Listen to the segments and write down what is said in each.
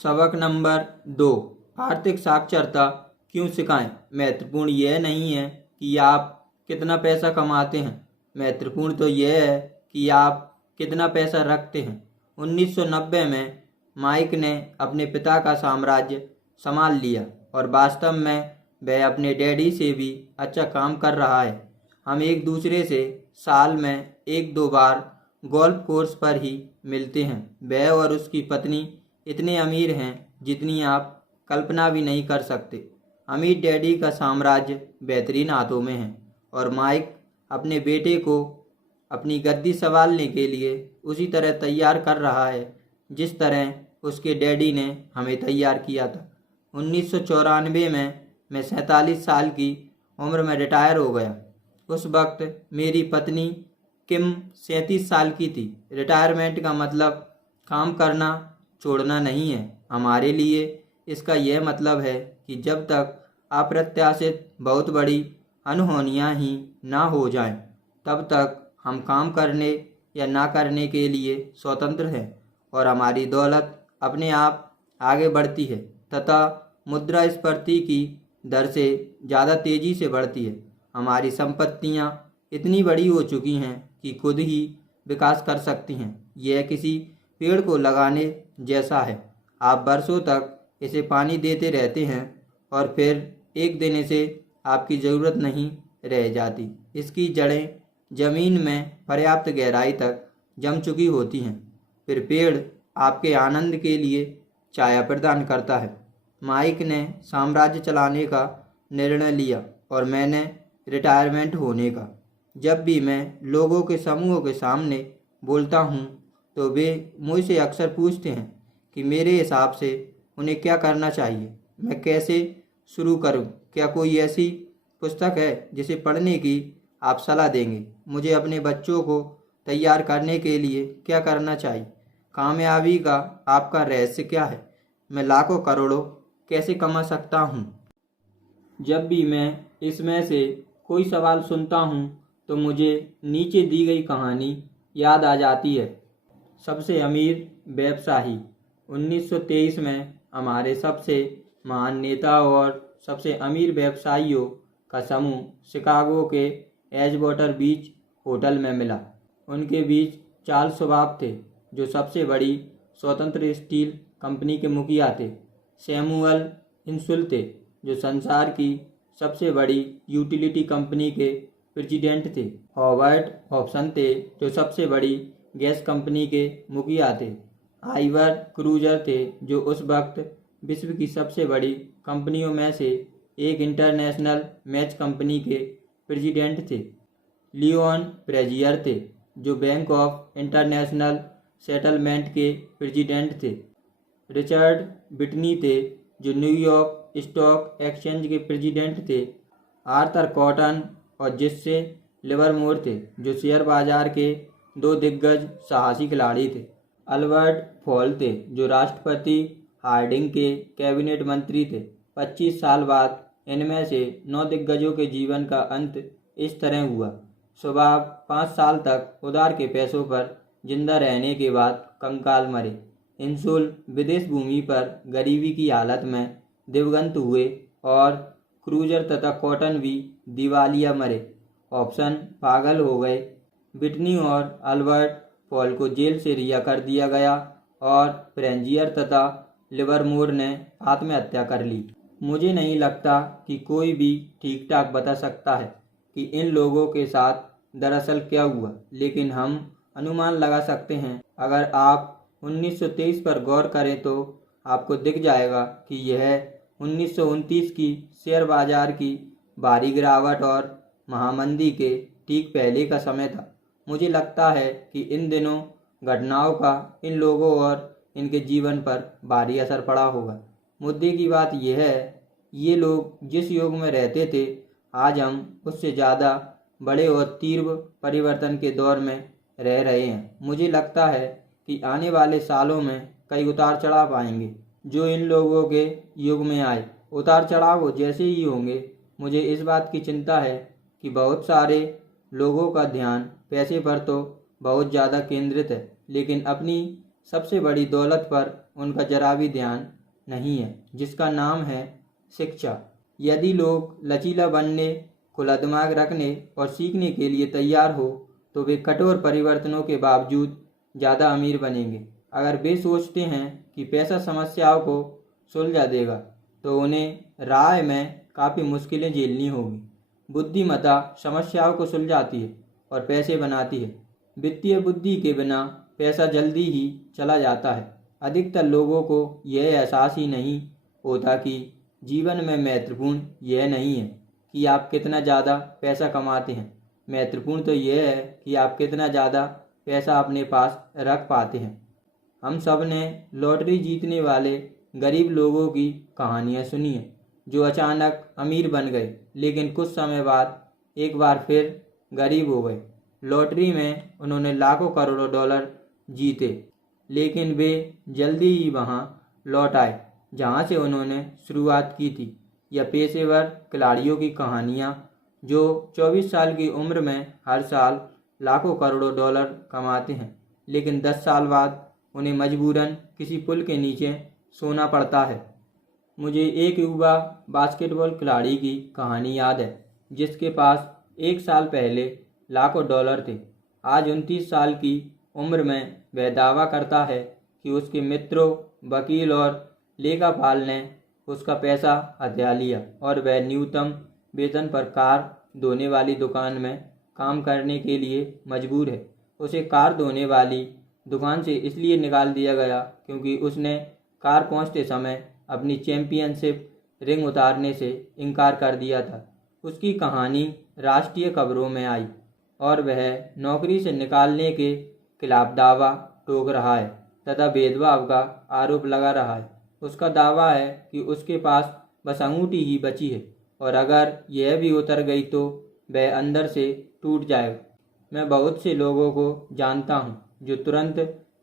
सबक नंबर 2। आर्थिक साक्षरता क्यों सिखाएं। महत्वपूर्ण यह नहीं है कि आप कितना पैसा कमाते हैं, महत्वपूर्ण तो यह है कि आप कितना पैसा रखते हैं। 1990 में माइक ने अपने पिता का साम्राज्य संभाल लिया और वास्तव में वह अपने डैडी से भी अच्छा काम कर रहा है। हम एक दूसरे से साल में 1-2 बार गोल्फ कोर्स पर ही मिलते हैं। वह और उसकी पत्नी इतने अमीर हैं जितनी आप कल्पना भी नहीं कर सकते। अमीर डैडी का साम्राज्य बेहतरीन हाथों में है और माइक अपने बेटे को अपनी गद्दी संभालने के लिए उसी तरह तैयार कर रहा है जिस तरह उसके डैडी ने हमें तैयार किया था। 1994 में मैं 47 साल की उम्र में रिटायर हो गया। उस वक्त मेरी पत्नी किम 37 साल की थी। रिटायरमेंट का मतलब काम करना छोड़ना नहीं है। हमारे लिए इसका यह मतलब है कि जब तक अप्रत्याशित बहुत बड़ी अनहोनियां ही ना हो जाएं, तब तक हम काम करने या ना करने के लिए स्वतंत्र हैं और हमारी दौलत अपने आप आगे बढ़ती है तथा मुद्रास्फीति की दर से ज़्यादा तेज़ी से बढ़ती है। हमारी संपत्तियां इतनी बड़ी हो चुकी हैं कि खुद ही विकास कर सकती हैं। यह किसी पेड़ को लगाने जैसा है। आप बरसों तक इसे पानी देते रहते हैं और फिर एक दिन इसे आपकी ज़रूरत नहीं रह जाती। इसकी जड़ें ज़मीन में पर्याप्त गहराई तक जम चुकी होती हैं। फिर पेड़ आपके आनंद के लिए छाया प्रदान करता है। माइक ने साम्राज्य चलाने का निर्णय लिया और मैंने रिटायरमेंट होने का। जब भी मैं लोगों के समूह के सामने बोलता हूँ तो वे मुझसे अक्सर पूछते हैं कि मेरे हिसाब से उन्हें क्या करना चाहिए, मैं कैसे शुरू करूँ, क्या कोई ऐसी पुस्तक है जिसे पढ़ने की आप सलाह देंगे, मुझे अपने बच्चों को तैयार करने के लिए क्या करना चाहिए, कामयाबी का आपका रहस्य क्या है, मैं लाखों करोड़ों कैसे कमा सकता हूँ। जब भी मैं इसमें से कोई सवाल सुनता हूँ तो मुझे नीचे दी गई कहानी याद आ जाती है। सबसे अमीर व्यवसायी। 1923 में हमारे सबसे महान नेता और सबसे अमीर व्यवसायियों का समूह शिकागो के एजवाटर बीच होटल में मिला। उनके बीच चार्ल्स श्वाब थे जो सबसे बड़ी स्वतंत्र स्टील कंपनी के मुखिया थे। सैमुअल इंसुल थे जो संसार की सबसे बड़ी यूटिलिटी कंपनी के प्रेसिडेंट थे। हॉवर्ड हॉब्सन थे जो सबसे बड़ी गैस कंपनी के मुखिया थे। आइवर क्रूजर थे जो उस वक्त विश्व की सबसे बड़ी कंपनियों में से एक इंटरनेशनल मैच कंपनी के प्रेसिडेंट थे। लियोन फ्रेजियर थे जो बैंक ऑफ इंटरनेशनल सेटलमेंट के प्रेसिडेंट थे। रिचर्ड बिटनी थे जो न्यूयॉर्क स्टॉक एक्सचेंज के प्रेसिडेंट थे। आर्थर कॉटन और जिससे लिवरमोर थे जो शेयर बाजार के 2 दिग्गज साहसी खिलाड़ी थे। अल्बर्ट फॉल थे जो राष्ट्रपति हार्डिंग के कैबिनेट मंत्री थे। 25 साल बाद इनमें से 9 दिग्गजों के जीवन का अंत इस तरह हुआ। श्वाब 5 साल तक उधार के पैसों पर जिंदा रहने के बाद कंकाल मरे। इंसुल विदेश भूमि पर गरीबी की हालत में दिवंगत हुए और क्रूजर तथा कॉटन भी दिवालिया मरे। हॉब्सन पागल हो गए। बिटनी और अल्बर्ट फॉल को जेल से रिहा कर दिया गया और फ्रेजियर तथा लिवरमोर ने आत्महत्या कर ली। मुझे नहीं लगता कि कोई भी ठीक ठाक बता सकता है कि इन लोगों के साथ दरअसल क्या हुआ, लेकिन हम अनुमान लगा सकते हैं। अगर आप 1923 पर गौर करें तो आपको दिख जाएगा कि यह 1929 की शेयर बाजार की भारी गिरावट और महामंदी के ठीक पहले का समय था। मुझे लगता है कि इन दिनों घटनाओं का इन लोगों और इनके जीवन पर भारी असर पड़ा होगा। मुद्दे की बात यह है, ये लोग जिस युग में रहते थे आज हम उससे ज़्यादा बड़े और तीव्र परिवर्तन के दौर में रह रहे हैं। मुझे लगता है कि आने वाले सालों में कई उतार चढ़ाव आएंगे जो इन लोगों के युग में आए। उतार चढ़ाव जैसे ही होंगे, मुझे इस बात की चिंता है कि बहुत सारे लोगों का ध्यान पैसे पर तो बहुत ज़्यादा केंद्रित है, लेकिन अपनी सबसे बड़ी दौलत पर उनका जरा भी ध्यान नहीं है, जिसका नाम है शिक्षा। यदि लोग लचीला बनने, खुला दिमाग रखने और सीखने के लिए तैयार हो तो वे कठोर परिवर्तनों के बावजूद ज़्यादा अमीर बनेंगे। अगर वे सोचते हैं कि पैसा समस्याओं को सुलझा देगा तो उन्हें राह में काफ़ी मुश्किलें झेलनी होगी। बुद्धिमत्ता समस्याओं को सुलझाती है और पैसे बनाती है। वित्तीय बुद्धि के बिना पैसा जल्दी ही चला जाता है। अधिकतर लोगों को यह एहसास ही नहीं होता कि जीवन में महत्वपूर्ण यह नहीं है कि आप कितना ज़्यादा पैसा कमाते हैं, महत्वपूर्ण तो यह है कि आप कितना ज़्यादा पैसा अपने पास रख पाते हैं। हम सब ने लॉटरी जीतने वाले गरीब लोगों की कहानियाँ सुनी हैं, जो अचानक अमीर बन गए लेकिन कुछ समय बाद एक बार फिर गरीब हो गए। लॉटरी में उन्होंने लाखों करोड़ों डॉलर जीते, लेकिन वे जल्दी ही वहां लौट आए जहां से उन्होंने शुरुआत की थी। यह पेशेवर खिलाड़ियों की कहानियां जो 24 साल की उम्र में हर साल लाखों करोड़ों डॉलर कमाते हैं, लेकिन 10 साल बाद उन्हें मजबूरन किसी पुल के नीचे सोना पड़ता है। मुझे एक युवा बास्केटबॉल खिलाड़ी की कहानी याद है, जिसके पास एक साल पहले लाखों डॉलर थे। आज 29 साल की उम्र में वह दावा करता है कि उसके मित्रों, वकील और लेखापाल ने उसका पैसा हथिया लिया और वह न्यूनतम वेतन पर कार धोने वाली दुकान में काम करने के लिए मजबूर है। उसे कार धोने वाली दुकान से इसलिए निकाल दिया गया क्योंकि उसने कार पहुंचते समय अपनी चैंपियनशिप रिंग उतारने से इनकार कर दिया था। उसकी कहानी राष्ट्रीय खबरों में आई और वह नौकरी से निकालने के खिलाफ दावा ठोक रहा है तथा भेदभाव का आरोप लगा रहा है। उसका दावा है कि उसके पास बस अंगूठी ही बची है और अगर यह भी उतर गई तो वह अंदर से टूट जाएगा। मैं बहुत से लोगों को जानता हूँ जो तुरंत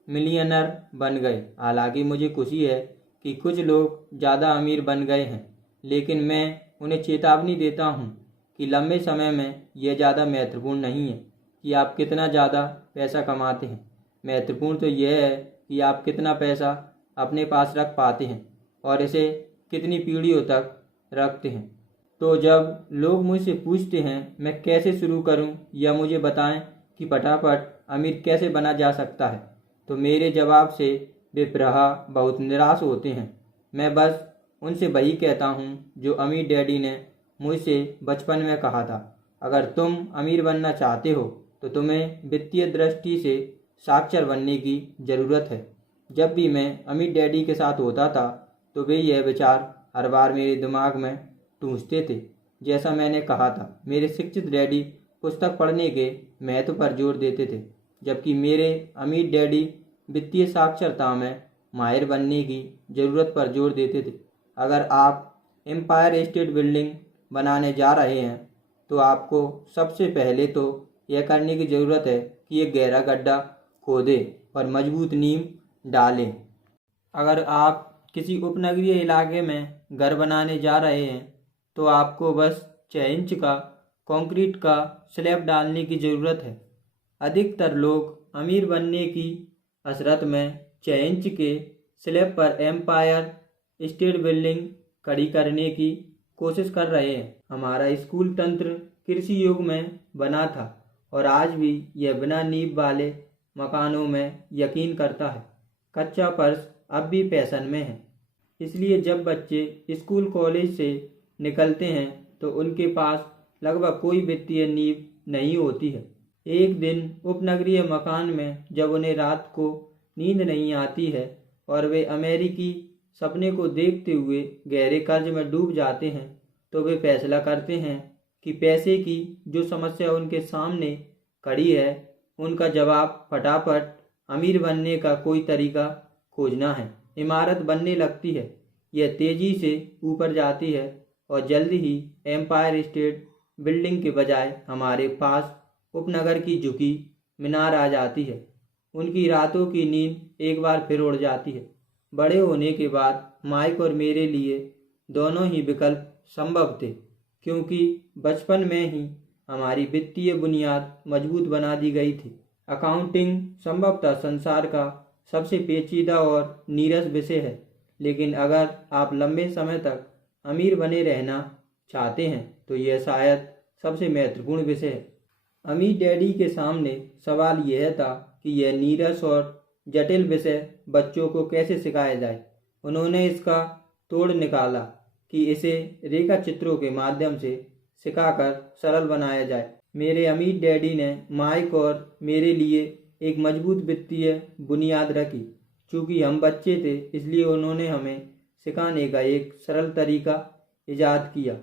मिलियनर बन गए। हालांकि मुझे खुशी है कि कुछ लोग ज़्यादा अमीर बन गए हैं, लेकिन मैं उन्हें चेतावनी देता हूँ कि लंबे समय में यह ज़्यादा महत्वपूर्ण नहीं है कि आप कितना ज़्यादा पैसा कमाते हैं। महत्वपूर्ण तो यह है कि आप कितना पैसा अपने पास रख पाते हैं और इसे कितनी पीढ़ियों तक रखते हैं। तो जब लोग मुझसे पूछते हैं मैं कैसे शुरू करूं या मुझे बताएं कि फटाफट अमीर कैसे बना जा सकता है, तो मेरे जवाब से वे प्रायः बहुत निराश होते हैं। मैं बस उनसे वही कहता हूं जो अमीर डैडी ने मुझसे बचपन में कहा था, अगर तुम अमीर बनना चाहते हो तो तुम्हें वित्तीय दृष्टि से साक्षर बनने की ज़रूरत है। जब भी मैं अमीर डैडी के साथ होता था तो वे यह विचार हर बार मेरे दिमाग में टूंसते थे। जैसा मैंने कहा था, मेरे शिक्षित डैडी पुस्तक पढ़ने के महत्व पर जोर देते थे, जबकि मेरे अमीर डैडी वित्तीय साक्षरता में माहिर बनने की ज़रूरत पर जोर देते थे। अगर आप एम्पायर स्टेट बिल्डिंग बनाने जा रहे हैं तो आपको सबसे पहले तो यह करने की ज़रूरत है कि एक गहरा गड्ढा खोदें और मजबूत नींव डालें। अगर आप किसी उपनगरीय इलाके में घर बनाने जा रहे हैं तो आपको बस 6 इंच का कंक्रीट का स्लैब डालने की ज़रूरत है। अधिकतर लोग अमीर बनने की हसरत में 6 इंच के स्लैब पर एम्पायर स्टेट बिल्डिंग खड़ी करने की कोशिश कर रहे हैं। हमारा स्कूल तंत्र कृषि युग में बना था और आज भी यह बिना नींव वाले मकानों में यकीन करता है। कच्चा फर्श अब भी फैशन में है, इसलिए जब बच्चे स्कूल कॉलेज से निकलते हैं तो उनके पास लगभग कोई वित्तीय नींव नहीं होती है। एक दिन उपनगरीय मकान में जब उन्हें रात को नींद नहीं आती है और वे अमेरिकी सपने को देखते हुए गहरे कर्ज में डूब जाते हैं तो वे फैसला करते हैं कि पैसे की जो समस्या उनके सामने खड़ी है उनका जवाब फटाफट अमीर बनने का कोई तरीका खोजना है। इमारत बनने लगती है, यह तेजी से ऊपर जाती है और जल्द ही एम्पायर स्टेट बिल्डिंग के बजाय हमारे पास उपनगर की झुकी मीनार आ जाती है। उनकी रातों की नींद एक बार फिर उड़ जाती है। बड़े होने के बाद माइक और मेरे लिए दोनों ही विकल्प संभव थे, क्योंकि बचपन में ही हमारी वित्तीय बुनियाद मजबूत बना दी गई थी। अकाउंटिंग संभवतः संसार का सबसे पेचीदा और नीरस विषय है, लेकिन अगर आप लंबे समय तक अमीर बने रहना चाहते हैं तो यह शायद सबसे महत्वपूर्ण विषय है। अमीर डैडी के सामने सवाल यह था कि यह नीरस और जटिल विषय बच्चों को कैसे सिखाया जाए। उन्होंने इसका तोड़ निकाला कि इसे रेखा चित्रों के माध्यम से सिखाकर सरल बनाया जाए। मेरे अमीर डैडी ने माइक और मेरे लिए एक मजबूत वित्तीय बुनियाद रखी। चूँकि हम बच्चे थे, इसलिए उन्होंने हमें सिखाने का एक सरल तरीका ईजाद किया।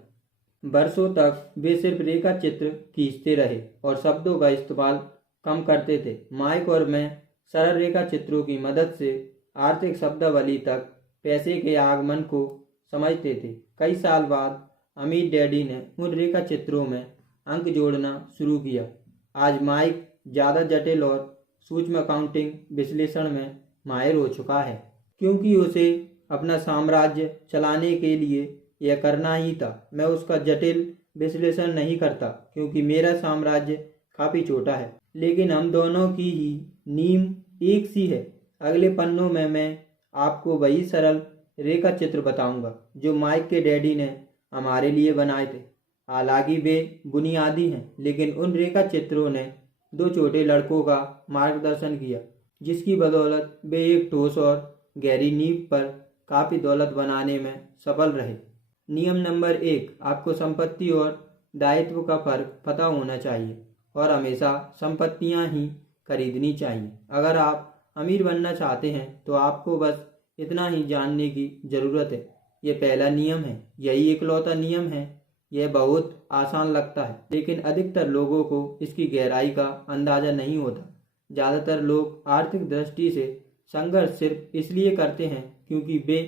बरसों तक वे सिर्फ रेखा चित्र खींचते रहे और शब्दों का इस्तेमाल कम करते थे। माइक और मैं सरल रेखा चित्रों की मदद से आर्थिक शब्दावली तक पैसे के आगमन को समझते थे। कई साल बाद अमीर डैडी ने उन रेखा चित्रों में अंक जोड़ना शुरू किया। आज माइक ज़्यादा जटिल और सूक्ष्म अकाउंटिंग विश्लेषण में माहिर हो चुका है, क्योंकि उसे अपना साम्राज्य चलाने के लिए यह करना ही था। मैं उसका जटिल विश्लेषण नहीं करता क्योंकि मेरा साम्राज्य काफ़ी छोटा है, लेकिन हम दोनों की ही नींव एक सी है। अगले पन्नों में मैं आपको वही सरल रेखा चित्र बताऊंगा जो माइक के डैडी ने हमारे लिए बनाए थे। हालांकि वे बुनियादी हैं, लेकिन उन रेखा चित्रों ने दो छोटे लड़कों का मार्गदर्शन किया, जिसकी बदौलत वे एक ठोस और गहरी नींव पर काफ़ी दौलत बनाने में सफल रहे। नियम नंबर 1, आपको संपत्ति और दायित्व का फर्क पता होना चाहिए और हमेशा संपत्तियां ही खरीदनी चाहिए। अगर आप अमीर बनना चाहते हैं तो आपको बस इतना ही जानने की ज़रूरत है। यह पहला नियम है, यही इकलौता नियम है। यह बहुत आसान लगता है, लेकिन अधिकतर लोगों को इसकी गहराई का अंदाज़ा नहीं होता। ज़्यादातर लोग आर्थिक दृष्टि से संघर्ष सिर्फ इसलिए करते हैं क्योंकि वे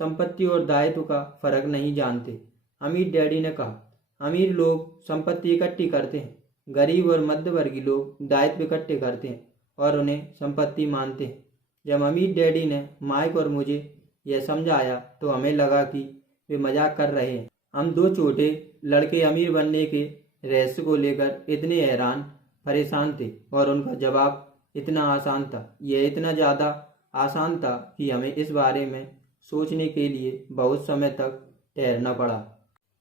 संपत्ति और दायित्व का फर्क नहीं जानते। अमीर डैडी ने कहा, अमीर लोग संपत्ति इकट्ठी करते हैं, गरीब और मध्यवर्गीय लोग दायित्व इकट्ठे करते हैं और उन्हें संपत्ति मानते हैं। जब अमीर डैडी ने माइक और मुझे यह समझाया तो हमें लगा कि वे मजाक कर रहे हैं। हम दो छोटे लड़के अमीर बनने के रहस्य को लेकर इतने हैरान परेशान थे और उनका जवाब इतना आसान था। यह इतना ज़्यादा आसान था कि हमें इस बारे में सोचने के लिए बहुत समय तक ठहरना पड़ा।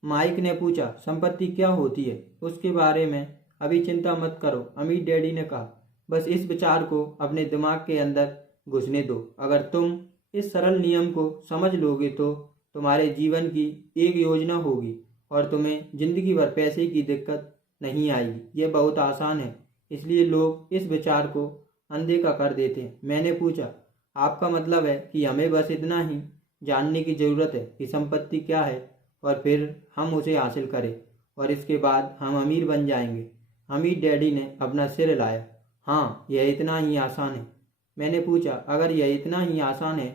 माइक ने पूछा, संपत्ति क्या होती है? उसके बारे में अभी चिंता मत करो, अमीर डैडी ने कहा। बस इस विचार को अपने दिमाग के अंदर घुसने दो। अगर तुम इस सरल नियम को समझ लोगे तो तुम्हारे जीवन की एक योजना होगी और तुम्हें जिंदगी भर पैसे की दिक्कत नहीं आएगी। यह बहुत आसान है, इसलिए लोग इस विचार को अनदेखा कर देते हैं। मैंने पूछा, आपका मतलब है कि हमें बस इतना ही जानने की ज़रूरत है कि संपत्ति क्या है और फिर हम उसे हासिल करें और इसके बाद हम अमीर बन जाएंगे? अमीर डैडी ने अपना सिर हिलाया। हाँ, यह इतना ही आसान है। मैंने पूछा, अगर यह इतना ही आसान है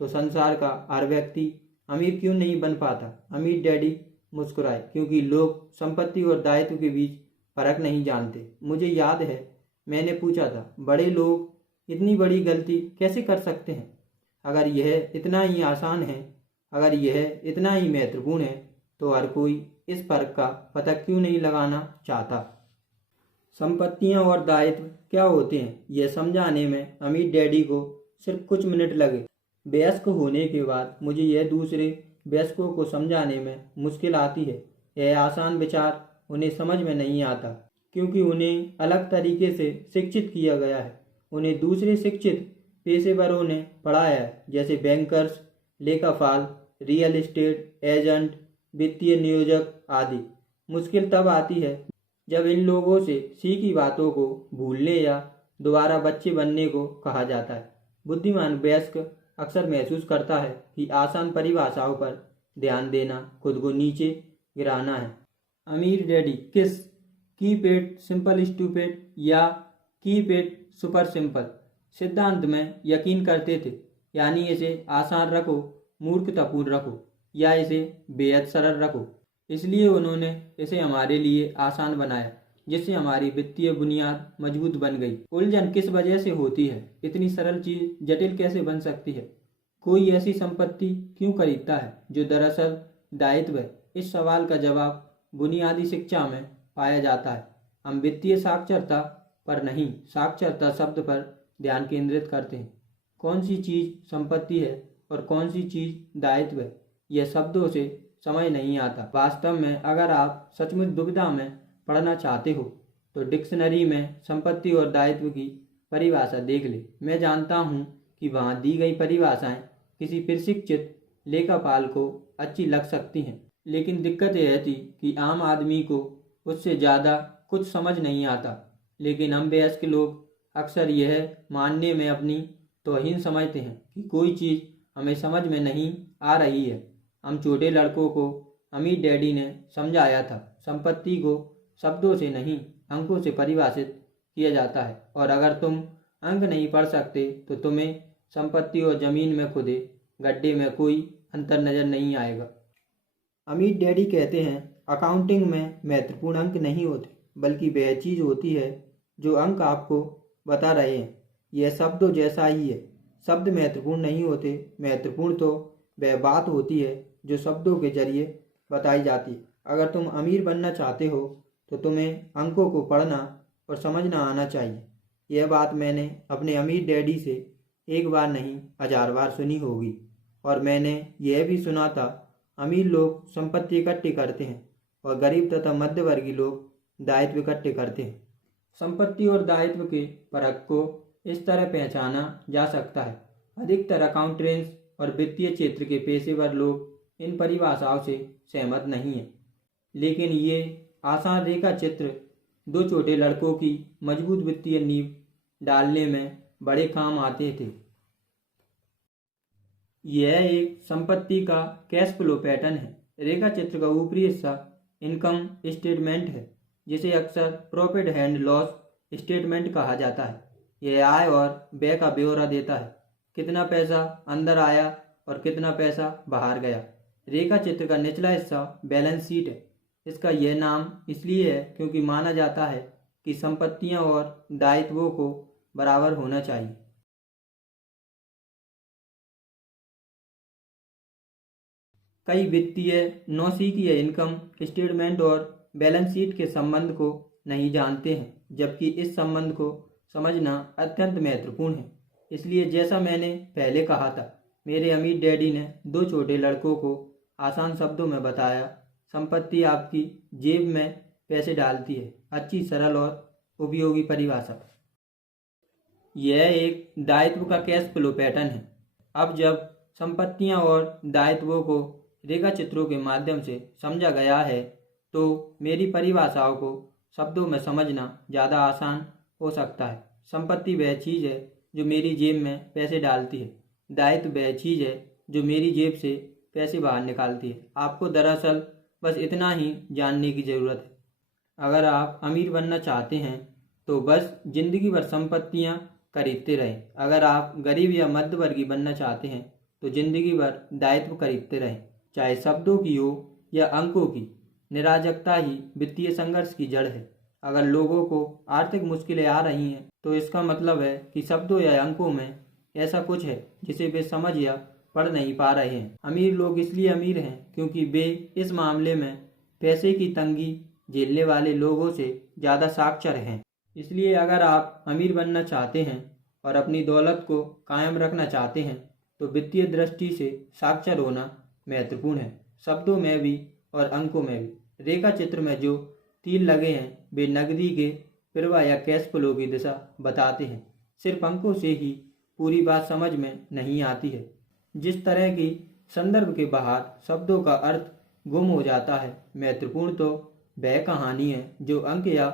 तो संसार का हर व्यक्ति अमीर क्यों नहीं बन पाता? अमीर डैडी मुस्कुराए, क्योंकि लोग संपत्ति और दायित्व के बीच फर्क नहीं जानते। मुझे याद है मैंने पूछा था, बड़े लोग इतनी बड़ी गलती कैसे कर सकते हैं? अगर यह इतना ही आसान है, अगर यह इतना ही महत्वपूर्ण है, तो हर कोई इस फर्क का पता क्यों नहीं लगाना चाहता? संपत्तियां और दायित्व क्या होते हैं, यह समझाने में अमीर डैडी को सिर्फ कुछ मिनट लगे। वयस्क होने के बाद मुझे यह दूसरे वयस्कों को समझाने में मुश्किल आती है। यह आसान विचार उन्हें समझ में नहीं आता क्योंकि उन्हें अलग तरीके से शिक्षित किया गया है। उन्हें दूसरे शिक्षित पेशेवरों ने पढ़ाया है, जैसे बैंकर्स, लेखापाल, रियल एस्टेट एजेंट, वित्तीय नियोजक आदि। मुश्किल तब आती है जब इन लोगों से सीखी बातों को भूलने या दोबारा बच्चे बनने को कहा जाता है। बुद्धिमान वयस्क अक्सर महसूस करता है कि आसान परिभाषाओं पर ध्यान देना खुद को नीचे गिराना है। अमीर डैडी किस कीप इट सिंपल स्टूपिड या कीप इट सुपर सिंपल सिद्धांत में यकीन करते थे, यानी इसे आसान रखो, मूर्खतापूर्ण रखो या इसे बेहद सरल रखो। इसलिए उन्होंने इसे हमारे लिए आसान बनाया, जिससे हमारी वित्तीय बुनियाद मजबूत बन गई। उलझन किस वजह से होती है? इतनी सरल चीज जटिल कैसे बन सकती है? कोई ऐसी संपत्ति क्यों खरीदता है जो दरअसल दायित्व है? इस सवाल का जवाब बुनियादी शिक्षा में पाया जाता है। हम वित्तीय साक्षरता पर नहीं, साक्षरता शब्द पर ध्यान केंद्रित करते हैं। कौन सी चीज़ संपत्ति है और कौन सी चीज़ दायित्व है, यह शब्दों से समझ नहीं आता। वास्तव में अगर आप सचमुच दुविधा में पढ़ना चाहते हो तो डिक्शनरी में संपत्ति और दायित्व की परिभाषा देख ले। मैं जानता हूँ कि वहाँ दी गई परिभाषाएं किसी प्रशिक्षित लेखापाल को अच्छी लग सकती हैं, लेकिन दिक्कत यह थी कि आम आदमी को उससे ज़्यादा कुछ समझ नहीं आता। लेकिन हम वयस्क लोग अक्सर यह मानने में अपनी तौहीन समझते हैं कि कोई चीज़ हमें समझ में नहीं आ रही है। हम छोटे लड़कों को अमीर डैडी ने समझाया था, संपत्ति को शब्दों से नहीं अंकों से परिभाषित किया जाता है, और अगर तुम अंक नहीं पढ़ सकते तो तुम्हें संपत्ति और ज़मीन में खुदे गड्ढे में कोई अंतर नज़र नहीं आएगा। अमीर डैडी कहते हैं अकाउंटिंग में महत्वपूर्ण अंक नहीं होते, बल्कि वह चीज़ होती है जो अंक आपको बता रहे हैं। यह शब्दों जैसा ही है। शब्द महत्वपूर्ण नहीं होते, महत्वपूर्ण तो वह बात होती है जो शब्दों के जरिए बताई जाती है। अगर तुम अमीर बनना चाहते हो तो तुम्हें अंकों को पढ़ना और समझना आना चाहिए। यह बात मैंने अपने अमीर डैडी से एक बार नहीं 1000 बार सुनी होगी। और मैंने यह भी सुना था अमीर लोग संपत्ति इकट्ठी करते हैं और गरीब तथा मध्यवर्गीय लोग दायित्व इकट्ठे करते हैं। संपत्ति और दायित्व के फर्क को इस तरह पहचाना जा सकता है। अधिकतर अकाउंटेंट्स और वित्तीय क्षेत्र के पेशेवर लोग इन परिभाषाओं से सहमत नहीं हैं, लेकिन ये आसान रेखा चित्र दो छोटे लड़कों की मजबूत वित्तीय नींव डालने में बड़े काम आते थे। यह एक संपत्ति का कैश फ्लो पैटर्न है। रेखा चित्र का ऊपरी हिस्सा इनकम स्टेटमेंट है, जिसे अक्सर प्रॉफिट एंड लॉस स्टेटमेंट कहा जाता है। यह आय और व्यय का ब्यौरा देता है, कितना पैसा अंदर आया और कितना पैसा बाहर गया। रेखा चित्र का निचला हिस्सा बैलेंस शीट है। इसका यह नाम इसलिए है क्योंकि माना जाता है कि संपत्तियां और दायित्वों को बराबर होना चाहिए। कई वित्तीय नौसिखिए इनकम स्टेटमेंट और बैलेंस शीट के संबंध को नहीं जानते हैं, जबकि इस संबंध को समझना अत्यंत महत्वपूर्ण है। इसलिए जैसा मैंने पहले कहा था, मेरे अमीर डैडी ने दो छोटे लड़कों को आसान शब्दों में बताया, संपत्ति आपकी जेब में पैसे डालती है। अच्छी, सरल और उपयोगी परिभाषा। यह एक दायित्व का कैश फ्लो पैटर्न है। अब जब संपत्तियां और दायित्वों को रेखा चित्रों के माध्यम से समझा गया है तो मेरी परिभाषाओं को शब्दों में समझना ज़्यादा आसान हो सकता है। संपत्ति वह चीज़ है जो मेरी जेब में पैसे डालती है। दायित्व वह चीज़ है जो मेरी जेब से पैसे बाहर निकालती है। आपको दरअसल बस इतना ही जानने की ज़रूरत है। अगर आप अमीर बनना चाहते हैं तो बस ज़िंदगी भर संपत्तियां खरीदते रहें। अगर आप गरीब या मध्यवर्गीय बनना चाहते हैं तो ज़िंदगी भर दायित्व खरीदते रहें, चाहे शब्दों की हो या अंकों की। निराजकता ही वित्तीय संघर्ष की जड़ है। अगर लोगों को आर्थिक मुश्किलें आ रही हैं तो इसका मतलब है कि शब्दों या अंकों में ऐसा कुछ है जिसे वे समझ या पढ़ नहीं पा रहे हैं। अमीर लोग इसलिए अमीर हैं क्योंकि वे इस मामले में पैसे की तंगी झेलने वाले लोगों से ज़्यादा साक्षर हैं। इसलिए अगर आप अमीर बनना चाहते हैं और अपनी दौलत को कायम रखना चाहते हैं तो वित्तीय दृष्टि से साक्षर होना महत्वपूर्ण है, शब्दों में भी और अंकों में भी। रेखा चित्र में जो तीर लगे हैं वे नकदी के प्रवाह या कैश फ्लो की दिशा बताते हैं। सिर्फ अंकों से ही पूरी बात समझ में नहीं आती है। जिस तरह की संदर्भ के बाहर शब्दों का अर्थ गुम हो जाता है, महत्वपूर्ण तो वह कहानी है जो अंक या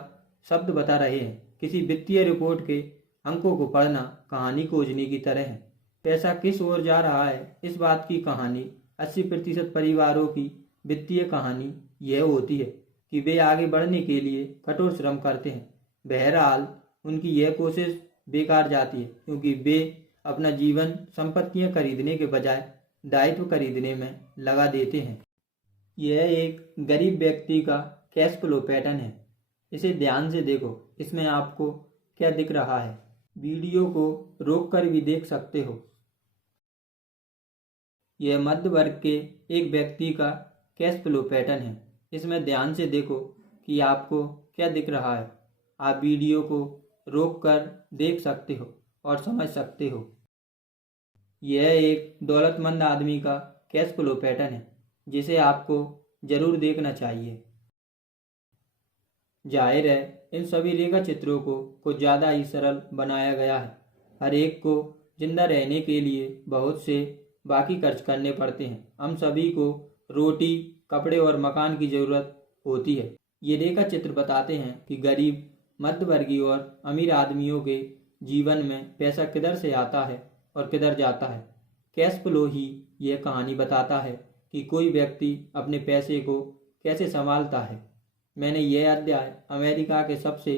शब्द बता रहे हैं। किसी वित्तीय रिपोर्ट के अंकों को पढ़ना कहानी खोजने की तरह है। पैसा किस ओर जा रहा है, इस बात की कहानी 80% परिवारों की वित्तीय कहानी यह होती है कि वे आगे बढ़ने के लिए कठोर श्रम करते हैं। बहरहाल उनकी यह कोशिश बेकार जाती है क्योंकि वे अपना जीवन संपत्तियां खरीदने के बजाय दायित्व खरीदने में लगा देते हैं। यह एक गरीब व्यक्ति का कैश फ्लो पैटर्न है। इसे ध्यान से देखो, इसमें आपको क्या दिख रहा है। वीडियो को रोककर भी देख सकते हो। यह मध्य वर्ग के एक व्यक्ति का कैश फ्लो पैटर्न है। इसमें ध्यान से देखो कि आपको क्या दिख रहा है। आप वीडियो को रोककर देख सकते हो और समझ सकते हो। यह एक दौलतमंद आदमी का कैश फ्लो पैटर्न है जिसे आपको जरूर देखना चाहिए। जाहिर है इन सभी रेखा चित्रों को कुछ ज़्यादा ही सरल बनाया गया है। हर एक को जिंदा रहने के लिए बहुत से बाकी खर्च करने पड़ते हैं। हम सभी को रोटी, कपड़े और मकान की ज़रूरत होती है। ये रेखा चित्र बताते हैं कि गरीब, मध्यवर्गीय और अमीर आदमियों के जीवन में पैसा किधर से आता है और किधर जाता है। कैश फ्लो ही यह कहानी बताता है कि कोई व्यक्ति अपने पैसे को कैसे संभालता है। मैंने यह अध्याय अमेरिका के सबसे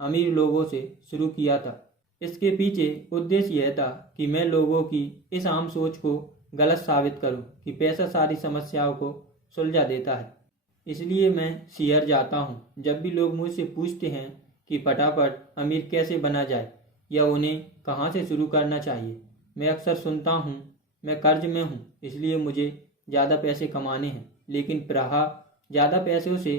अमीर लोगों से शुरू किया था। इसके पीछे उद्देश्य यह था कि मैं लोगों की इस आम सोच को गलत साबित करूं कि पैसा सारी समस्याओं को सुलझा देता है। इसलिए मैं शहर जाता हूं। जब भी लोग मुझसे पूछते हैं कि फटाफट अमीर कैसे बना जाए या उन्हें कहां से शुरू करना चाहिए, मैं अक्सर सुनता हूं, मैं कर्ज में हूं इसलिए मुझे ज़्यादा पैसे कमाने हैं। लेकिन ज़्यादा पैसों से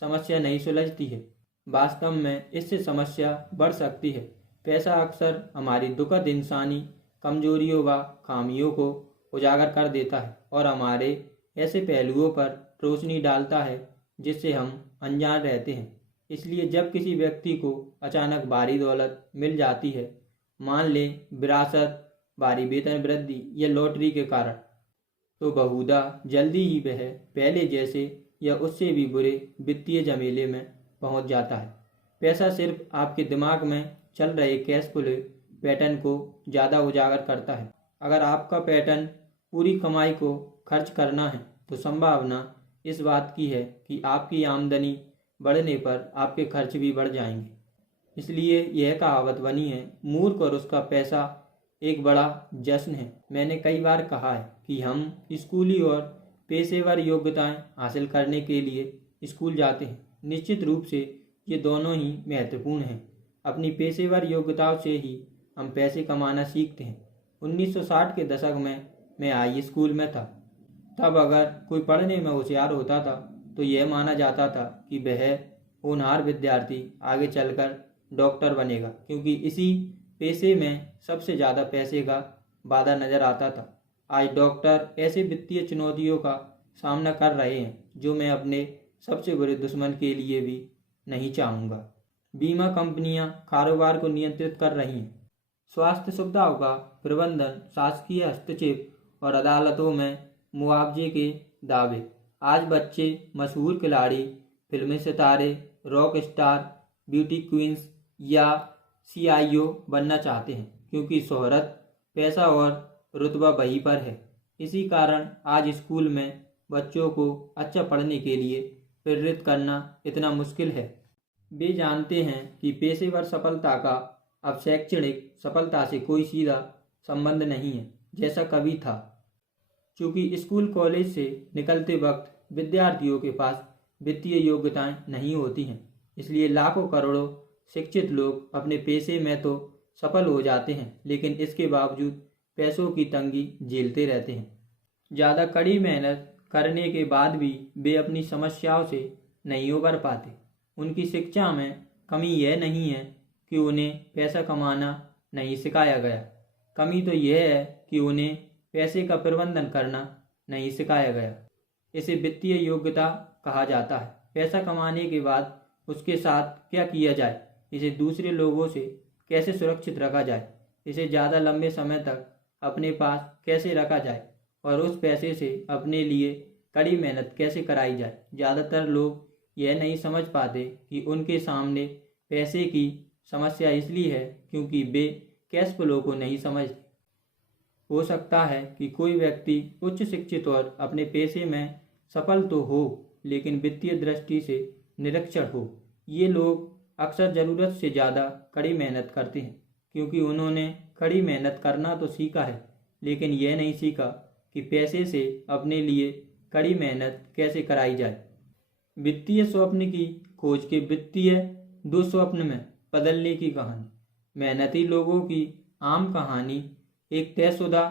समस्या नहीं सुलझती है। वास्तव में इससे समस्या बढ़ सकती है। पैसा अक्सर हमारी दुखद इंसानी कमजोरियों व खामियों को उजागर कर देता है और हमारे ऐसे पहलुओं पर रोशनी डालता है जिससे हम अनजान रहते हैं। इसलिए जब किसी व्यक्ति को अचानक भारी दौलत मिल जाती है, मान लें विरासत, भारी वेतन वृद्धि या लॉटरी के कारण, तो बहुधा जल्दी ही वह पहले जैसे या उससे भी बुरे वित्तीय झमेले में पहुंच जाता है। पैसा सिर्फ आपके दिमाग में चल रहे कैश फ्लो पैटर्न को ज़्यादा उजागर करता है। अगर आपका पैटर्न पूरी कमाई को खर्च करना है तो संभावना इस बात की है कि आपकी आमदनी बढ़ने पर आपके खर्च भी बढ़ जाएंगे। इसलिए यह कहावत बनी है, मूर्ख और उसका पैसा एक बड़ा जश्न है। मैंने कई बार कहा है कि हम स्कूली और पेशेवर योग्यताएं हासिल करने के लिए स्कूल जाते हैं। निश्चित रूप से ये दोनों ही महत्वपूर्ण हैं। अपनी पेशेवर योग्यताओं से ही हम पैसे कमाना सीखते हैं। 1960 के दशक में मैं हाई स्कूल में था। तब अगर कोई पढ़ने में होशियार होता था तो यह माना जाता था कि वह होनहार विद्यार्थी आगे चलकर डॉक्टर बनेगा, क्योंकि इसी पेशे में सबसे ज़्यादा पैसे का वादा नज़र आता था। आज डॉक्टर ऐसे वित्तीय चुनौतियों का सामना कर रहे हैं जो मैं अपने सबसे बड़े दुश्मन के लिए भी नहीं चाहूँगा। बीमा कंपनियां कारोबार को नियंत्रित कर रही हैं। स्वास्थ्य सुविधाओं का प्रबंधन, शासकीय हस्तक्षेप और अदालतों में मुआवजे के दावे। आज बच्चे मशहूर खिलाड़ी, फिल्मी सितारे, रॉक स्टार, ब्यूटी क्वींस या CIO बनना चाहते हैं क्योंकि शोहरत, पैसा और रुतबा वहीं पर है। इसी कारण आज स्कूल में बच्चों को अच्छा पढ़ने के लिए प्रेरित करना इतना मुश्किल है। वे जानते हैं कि पेशेवर सफलता का अब शैक्षणिक सफलता से कोई सीधा संबंध नहीं है जैसा कभी था। चूँकि स्कूल कॉलेज से निकलते वक्त विद्यार्थियों के पास वित्तीय योग्यताएं नहीं होती हैं, इसलिए लाखों करोड़ों शिक्षित लोग अपने पेशे में तो सफल हो जाते हैं लेकिन इसके बावजूद पैसों की तंगी झेलते रहते हैं। ज़्यादा कड़ी मेहनत करने के बाद भी वे अपनी समस्याओं से नहीं उबर पाते। उनकी शिक्षा में कमी यह नहीं है कि उन्हें पैसा कमाना नहीं सिखाया गया, कमी तो यह है कि उन्हें पैसे का प्रबंधन करना नहीं सिखाया गया। इसे वित्तीय योग्यता कहा जाता है। पैसा कमाने के बाद उसके साथ क्या किया जाए, इसे दूसरे लोगों से कैसे सुरक्षित रखा जाए, इसे ज़्यादा लंबे समय तक अपने पास कैसे रखा जाए और उस पैसे से अपने लिए कड़ी मेहनत कैसे कराई जाए। ज़्यादातर लोग यह नहीं समझ पाते कि उनके सामने पैसे की समस्या इसलिए है क्योंकि वे कैश फ्लो को नहीं समझते। हो सकता है कि कोई व्यक्ति उच्च शिक्षित और अपने पेशे में सफल तो हो लेकिन वित्तीय दृष्टि से निरक्षर हो। ये लोग अक्सर ज़रूरत से ज़्यादा कड़ी मेहनत करते हैं क्योंकि उन्होंने कड़ी मेहनत करना तो सीखा है लेकिन यह नहीं सीखा कि पैसे से अपने लिए कड़ी मेहनत कैसे कराई जाए। वित्तीय स्वप्न की खोज के वित्तीय दुस्वप्न में बदलने की कहानी। मेहनती लोगों की आम कहानी एक तयशुदा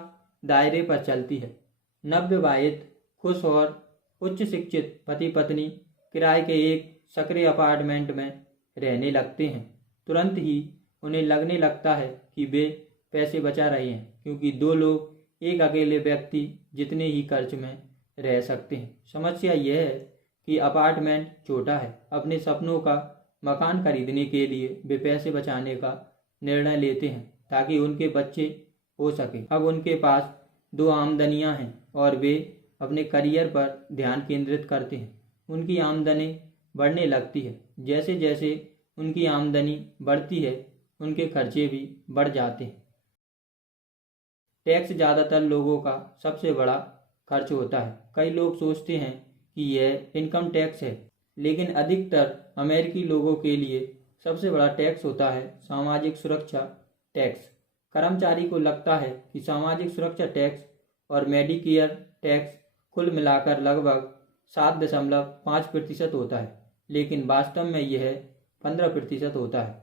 दायरे पर चलती है। नवविवाहित, खुश और उच्च शिक्षित पति पत्नी किराए के एक सकरे अपार्टमेंट में रहने लगते हैं। तुरंत ही उन्हें लगने लगता है कि वे पैसे बचा रहे हैं क्योंकि दो लोग एक अकेले व्यक्ति जितने ही खर्च में रह सकते हैं। समस्या यह है कि अपार्टमेंट छोटा है। अपने सपनों का मकान खरीदने के लिए वे पैसे बचाने का निर्णय लेते हैं ताकि उनके बच्चे हो सके। अब उनके पास 2 आमदनियां हैं और वे अपने करियर पर ध्यान केंद्रित करते हैं। उनकी आमदनी बढ़ने लगती है। जैसे जैसे उनकी आमदनी बढ़ती है उनके खर्चे भी बढ़ जाते हैं। टैक्स ज़्यादातर लोगों का सबसे बड़ा खर्च होता है। कई लोग सोचते हैं कि यह इनकम टैक्स है, लेकिन अधिकतर अमेरिकी लोगों के लिए सबसे बड़ा टैक्स होता है सामाजिक सुरक्षा टैक्स। कर्मचारी को लगता है कि सामाजिक सुरक्षा टैक्स और मेडिकेयर टैक्स कुल मिलाकर लगभग 7.5% होता है, लेकिन वास्तव में यह 15% होता है,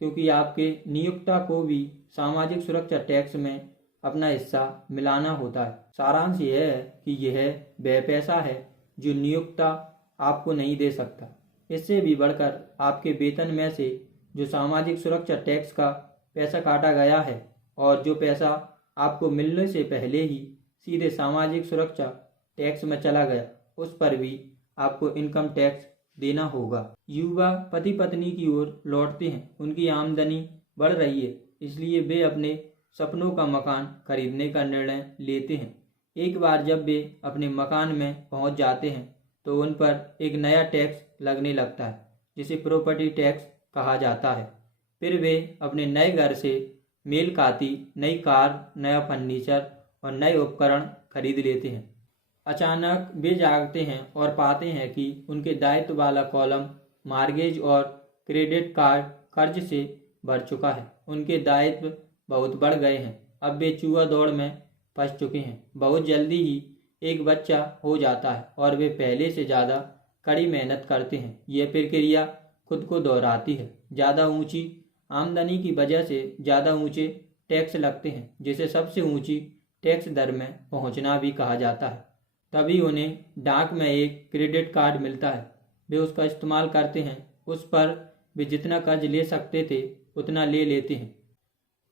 क्योंकि आपके नियोक्ता को भी सामाजिक सुरक्षा टैक्स में अपना हिस्सा मिलाना होता है। सारांश यह है कि यह वह पैसा है जो नियोक्ता आपको नहीं दे सकता। इससे भी बढ़कर आपके वेतन में से जो सामाजिक सुरक्षा टैक्स का पैसा काटा गया है और जो पैसा आपको मिलने से पहले ही सीधे सामाजिक सुरक्षा टैक्स में चला गया, उस पर भी आपको इनकम टैक्स देना होगा। युवा पति पत्नी की ओर लौटते हैं। उनकी आमदनी बढ़ रही है, इसलिए वे अपने सपनों का मकान खरीदने का निर्णय लेते हैं। एक बार जब वे अपने मकान में पहुंच जाते हैं तो उन पर एक नया टैक्स लगने लगता है, जिसे प्रॉपर्टी टैक्स कहा जाता है। फिर वे अपने नए घर से मेल खाती नई कार, नया फर्नीचर और नए उपकरण खरीद लेते हैं। अचानक वे जागते हैं और पाते हैं कि उनके दायित्व वाला कॉलम मार्गेज और क्रेडिट कार्ड कर्ज से भर चुका है। उनके दायित्व बहुत बढ़ गए हैं। अब वे चूहा दौड़ में फंस चुके हैं। बहुत जल्दी ही एक बच्चा हो जाता है और वे पहले से ज़्यादा कड़ी मेहनत करते हैं। यह प्रक्रिया खुद को दोहराती है। ज़्यादा ऊंची आमदनी की वजह से ज़्यादा ऊंचे टैक्स लगते हैं, जिसे सबसे ऊंची टैक्स दर में पहुंचना भी कहा जाता है। तभी उन्हें डाक में एक क्रेडिट कार्ड मिलता है। वे उसका इस्तेमाल करते हैं। उस पर वे जितना कर्ज ले सकते थे उतना ले लेते हैं।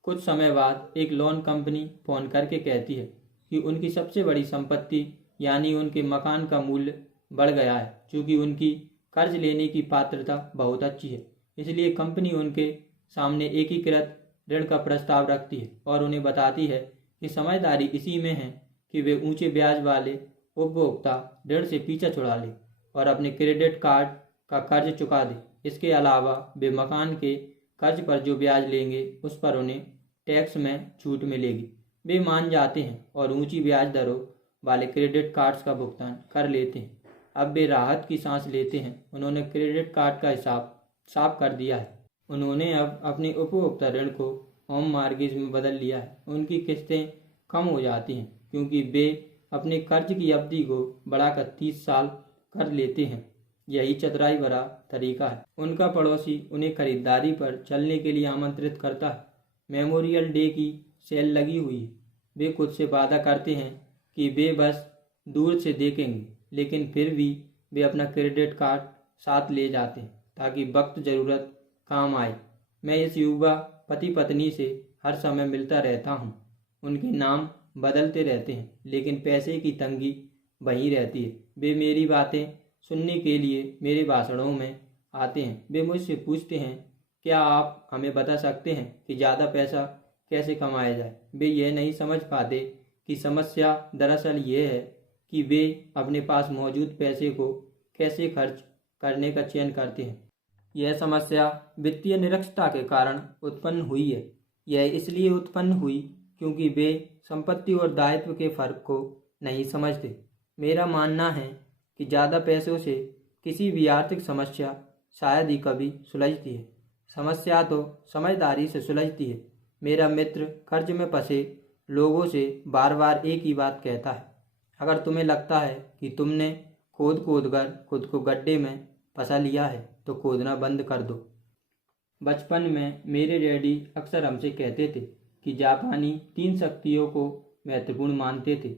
कुछ समय बाद एक लोन कंपनी फ़ोन करके कहती है कि उनकी सबसे बड़ी संपत्ति यानी उनके मकान का मूल्य बढ़ गया है। चूँकि उनकी कर्ज लेने की पात्रता बहुत अच्छी है, इसलिए कंपनी उनके सामने एकीकृत ऋण का प्रस्ताव रखती है और उन्हें बताती है कि समझदारी इसी में है कि वे ऊंचे ब्याज वाले उपभोक्ता ऋण से पीछा छुड़ा ले और अपने क्रेडिट कार्ड का कर्ज चुका दे। इसके अलावा वे मकान के कर्ज पर जो ब्याज लेंगे उस पर उन्हें टैक्स में छूट मिलेगी। वे मान जाते हैं और ऊंची ब्याज दरों वाले क्रेडिट कार्ड्स का भुगतान कर लेते हैं। अब वे राहत की सांस लेते हैं। उन्होंने क्रेडिट कार्ड का हिसाब साफ कर दिया है। उन्होंने अब अपने उपभोक्ता ऋण को होम मॉर्गेज में बदल लिया है। उनकी किस्तें कम हो जाती हैं क्योंकि वे अपने कर्ज की अवधि को बढ़ाकर 30 साल कर लेते हैं। यही चतुराई भरा तरीका है। उनका पड़ोसी उन्हें खरीदारी पर चलने के लिए आमंत्रित करता है। मेमोरियल डे की सेल लगी हुई है। वे खुद से वादा करते हैं कि वे बस दूर से देखेंगे, लेकिन फिर भी वे अपना क्रेडिट कार्ड साथ ले जाते हैं ताकि वक्त ज़रूरत काम आए। मैं इस युवा पति पत्नी से हर समय मिलता रहता हूँ। उनके नाम बदलते रहते हैं, लेकिन पैसे की तंगी वहीं रहती है। वे मेरी बातें सुनने के लिए मेरे भाषणों में आते हैं। वे मुझसे पूछते हैं, क्या आप हमें बता सकते हैं कि ज़्यादा पैसा कैसे कमाया जाए? वे यह नहीं समझ पाते कि समस्या दरअसल ये है कि वे अपने पास मौजूद पैसे को कैसे खर्च करने का चयन करते हैं। यह समस्या वित्तीय निरक्षरता के कारण उत्पन्न हुई है। यह इसलिए उत्पन्न हुई क्योंकि वे संपत्ति और दायित्व के फर्क को नहीं समझते। मेरा मानना है कि ज़्यादा पैसों से किसी भी आर्थिक समस्या शायद ही कभी सुलझती है। समस्या तो समझदारी से सुलझती है। मेरा मित्र कर्ज में फंसे लोगों से बार बार एक ही बात कहता है, अगर तुम्हें लगता है कि तुमने खोद खोद कर खुद को गड्ढे में फंसा लिया है तो खोदना बंद कर दो। बचपन में मेरे डैडी अक्सर हमसे कहते थे कि जापानी 3 शक्तियों को महत्वपूर्ण मानते थे,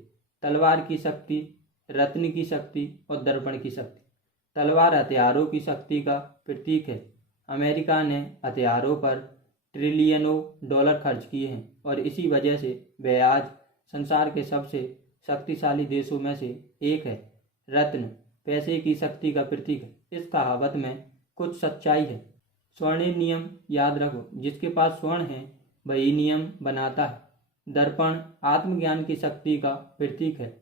तलवार की शक्ति, रत्न की शक्ति और दर्पण की शक्ति। तलवार हथियारों की शक्ति का प्रतीक है। अमेरिका ने हथियारों पर ट्रिलियनों डॉलर खर्च किए हैं और इसी वजह से वह आज संसार के सबसे शक्तिशाली देशों में से एक है। रत्न पैसे की शक्ति का प्रतीक है। इस कहावत में कुछ सच्चाई है। स्वर्णिम नियम याद रखो, जिसके पास स्वर्ण है वही नियम बनाता है। दर्पण आत्मज्ञान की शक्ति का प्रतीक है।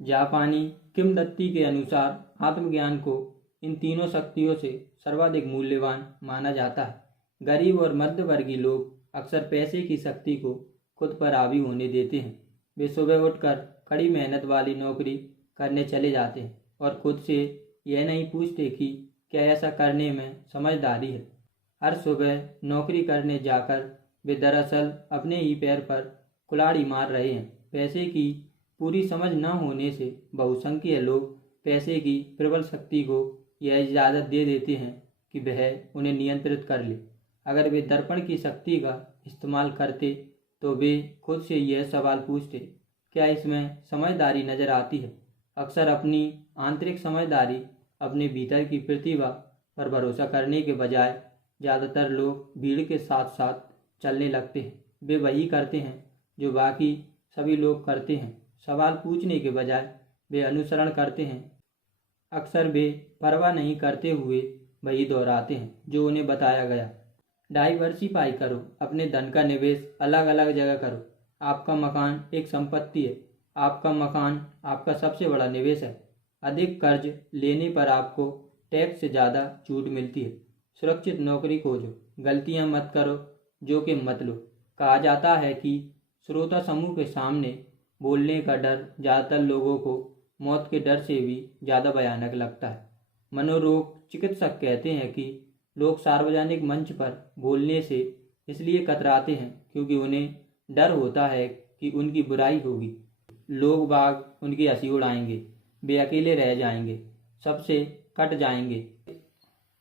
जापानी किंवदंती के अनुसार आत्मज्ञान को इन तीनों शक्तियों से सर्वाधिक मूल्यवान माना जाता है। गरीब और मध्यवर्गीय लोग अक्सर पैसे की शक्ति को खुद पर हावी होने देते हैं। वे सुबह उठकर कड़ी मेहनत वाली नौकरी करने चले जाते हैं और खुद से यह नहीं पूछते कि क्या ऐसा करने में समझदारी है। हर सुबह नौकरी करने जाकर वे दरअसल अपने ही पैर पर कुल्हाड़ी मार रहे हैं। पैसे की पूरी समझ न होने से बहुसंख्यक लोग पैसे की प्रबल शक्ति को यह इजाज़त दे देते हैं कि वह उन्हें नियंत्रित कर ले। अगर वे दर्पण की शक्ति का इस्तेमाल करते तो वे खुद से यह सवाल पूछते, क्या इसमें समझदारी नज़र आती है। अक्सर अपनी आंतरिक समझदारी, अपने भीतर की प्रतिभा पर भरोसा करने के बजाय ज़्यादातर लोग भीड़ के साथ साथ चलने लगते हैं। वे वही करते हैं जो बाकी सभी लोग करते हैं। सवाल पूछने के बजाय वे अनुसरण करते हैं। अक्सर वे परवाह नहीं करते हुए वही दोहराते हैं जो उन्हें बताया गया। डाइवर्सिफाई करो, अपने धन का निवेश अलग अलग जगह करो। आपका मकान एक संपत्ति है। आपका मकान आपका सबसे बड़ा निवेश है। अधिक कर्ज लेने पर आपको टैक्स से ज़्यादा छूट मिलती है। सुरक्षित नौकरी खोजो, गलतियां मत करो, जोखिम मत लो। कहा जाता है कि श्रोता समूह के सामने बोलने का डर ज़्यादातर लोगों को मौत के डर से भी ज़्यादा भयानक लगता है। मनोरोग चिकित्सक कहते हैं कि लोग सार्वजनिक मंच पर बोलने से इसलिए कतराते हैं क्योंकि उन्हें डर होता है कि उनकी बुराई होगी, लोग बाग उनकी हंसी उड़ाएंगे, वे अकेले रह जाएंगे, सबसे कट जाएंगे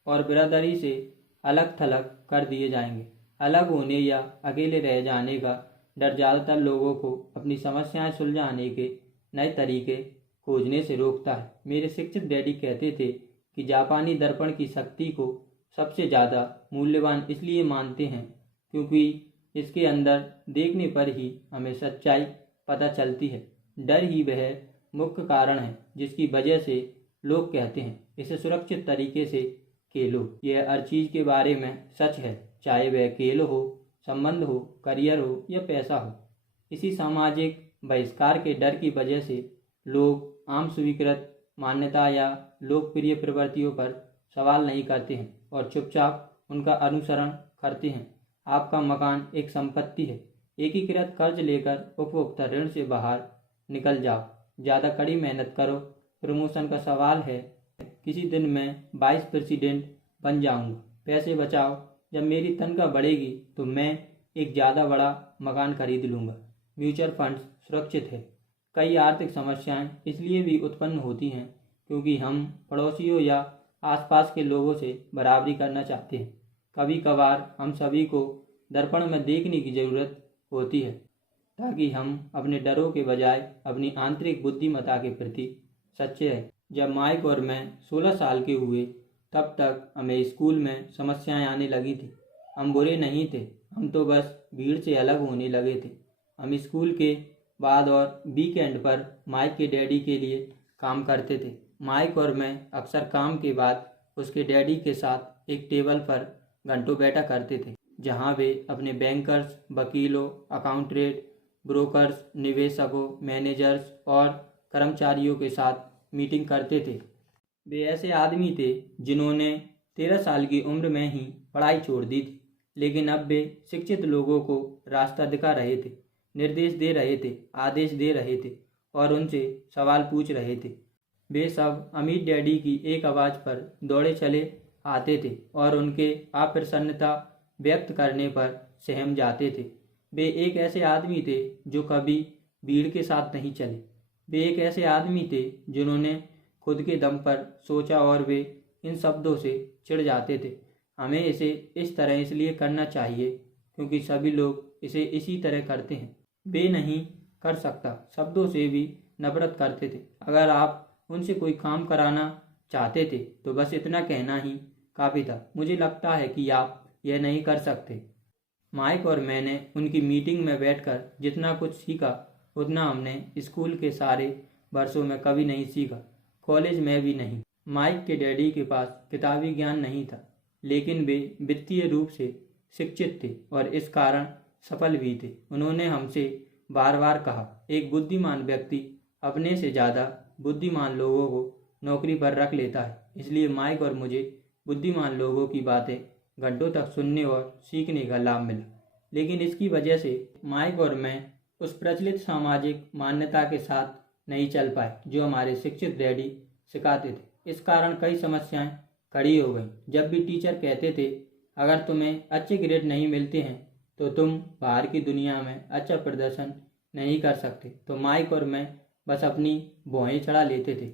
और बिरादरी से अलग थलग कर दिए जाएंगे। अलग होने या अकेले रह जाने का डर ज़्यादातर लोगों को अपनी समस्याएं सुलझाने के नए तरीके खोजने से रोकता है। मेरे शिक्षित डैडी कहते थे कि जापानी दर्पण की शक्ति को सबसे ज़्यादा मूल्यवान इसलिए मानते हैं क्योंकि इसके अंदर देखने पर ही हमें सच्चाई पता चलती है। डर ही वह मुख्य कारण है जिसकी वजह से लोग कहते हैं इसे सुरक्षित तरीके से खेलो। यह हर चीज़ के बारे में सच है, चाहे वह खेल हो, संबंध हो, करियर हो या पैसा हो। इसी सामाजिक बहिष्कार के डर की वजह से लोग आम स्वीकृत मान्यता या लोकप्रिय प्रवृत्तियों पर सवाल नहीं करते हैं और चुपचाप उनका अनुसरण करते हैं। आपका मकान एक संपत्ति है। एकीकृत कर्ज लेकर उपभोक्ता ऋण से बाहर निकल जाओ। ज़्यादा कड़ी मेहनत करो। प्रमोशन का सवाल है, किसी दिन मैं वाइस प्रेसिडेंट बन जाऊंगा। पैसे बचाओ, जब मेरी तनख्वाह बढ़ेगी तो मैं एक ज़्यादा बड़ा मकान खरीद लूँगा। म्यूचुअल फंड्स सुरक्षित है। कई आर्थिक समस्याएं इसलिए भी उत्पन्न होती हैं क्योंकि हम पड़ोसियों या आसपास के लोगों से बराबरी करना चाहते हैं। कभी कभार हम सभी को दर्पण में देखने की ज़रूरत होती है ताकि हम अपने डरों के बजाय अपनी आंतरिक बुद्धिमत्ता के प्रति सच्चे हैं। जब माइक और मैं 16 साल के हुए तब तक हमें स्कूल में समस्याएं आने लगी थी। हम बुरे नहीं थे, हम तो बस भीड़ से अलग होने लगे थे। हम स्कूल के बाद और वीकेंड पर माइक के डैडी के लिए काम करते थे। माइक और मैं अक्सर काम के बाद उसके डैडी के साथ एक टेबल पर घंटों बैठा करते थे जहां वे अपने बैंकर्स, वकीलों, अकाउंटेंट, ब्रोकर्स, निवेशकों, मैनेजर्स और कर्मचारियों के साथ मीटिंग करते थे। वे ऐसे आदमी थे जिन्होंने 13 साल की उम्र में ही पढ़ाई छोड़ दी थी, लेकिन अब वे शिक्षित लोगों को रास्ता दिखा रहे थे, निर्देश दे रहे थे, आदेश दे रहे थे और उनसे सवाल पूछ रहे थे। वे सब अमीर डैडी की एक आवाज़ पर दौड़े चले आते थे और उनके अप्रसन्नता व्यक्त करने पर सहम जाते थे। वे एक ऐसे आदमी थे जो कभी भीड़ के साथ नहीं चले। वे एक ऐसे आदमी थे जिन्होंने खुद के दम पर सोचा और वे इन शब्दों से चिढ़ जाते थे, हमें इसे इस तरह इसलिए करना चाहिए क्योंकि सभी लोग इसे इसी तरह करते हैं। वे नहीं कर सकता शब्दों से भी नफरत करते थे। अगर आप उनसे कोई काम कराना चाहते थे तो बस इतना कहना ही काफ़ी था, मुझे लगता है कि आप यह नहीं कर सकते। माइक और मैंने उनकी मीटिंग में बैठकर जितना कुछ सीखा उतना हमने स्कूल के सारे वर्षों में कभी नहीं सीखा, कॉलेज में भी नहीं। माइक के डैडी के पास किताबी ज्ञान नहीं था, लेकिन वे वित्तीय रूप से शिक्षित थे और इस कारण सफल भी थे। उन्होंने हमसे बार बार कहा, एक बुद्धिमान व्यक्ति अपने से ज़्यादा बुद्धिमान लोगों को नौकरी पर रख लेता है। इसलिए माइक और मुझे बुद्धिमान लोगों की बातें घंटों तक सुनने और सीखने का लाभ मिला। लेकिन इसकी वजह से माइक और मैं उस प्रचलित सामाजिक मान्यता के साथ नहीं चल पाए जो हमारे शिक्षित डैडी सिखाते थे। इस कारण कई समस्याएं खड़ी हो गई। जब भी टीचर कहते थे, अगर तुम्हें अच्छे ग्रेड नहीं मिलते हैं तो तुम बाहर की दुनिया में अच्छा प्रदर्शन नहीं कर सकते, तो माइक और मैं बस अपनी भौहें चढ़ा लेते थे।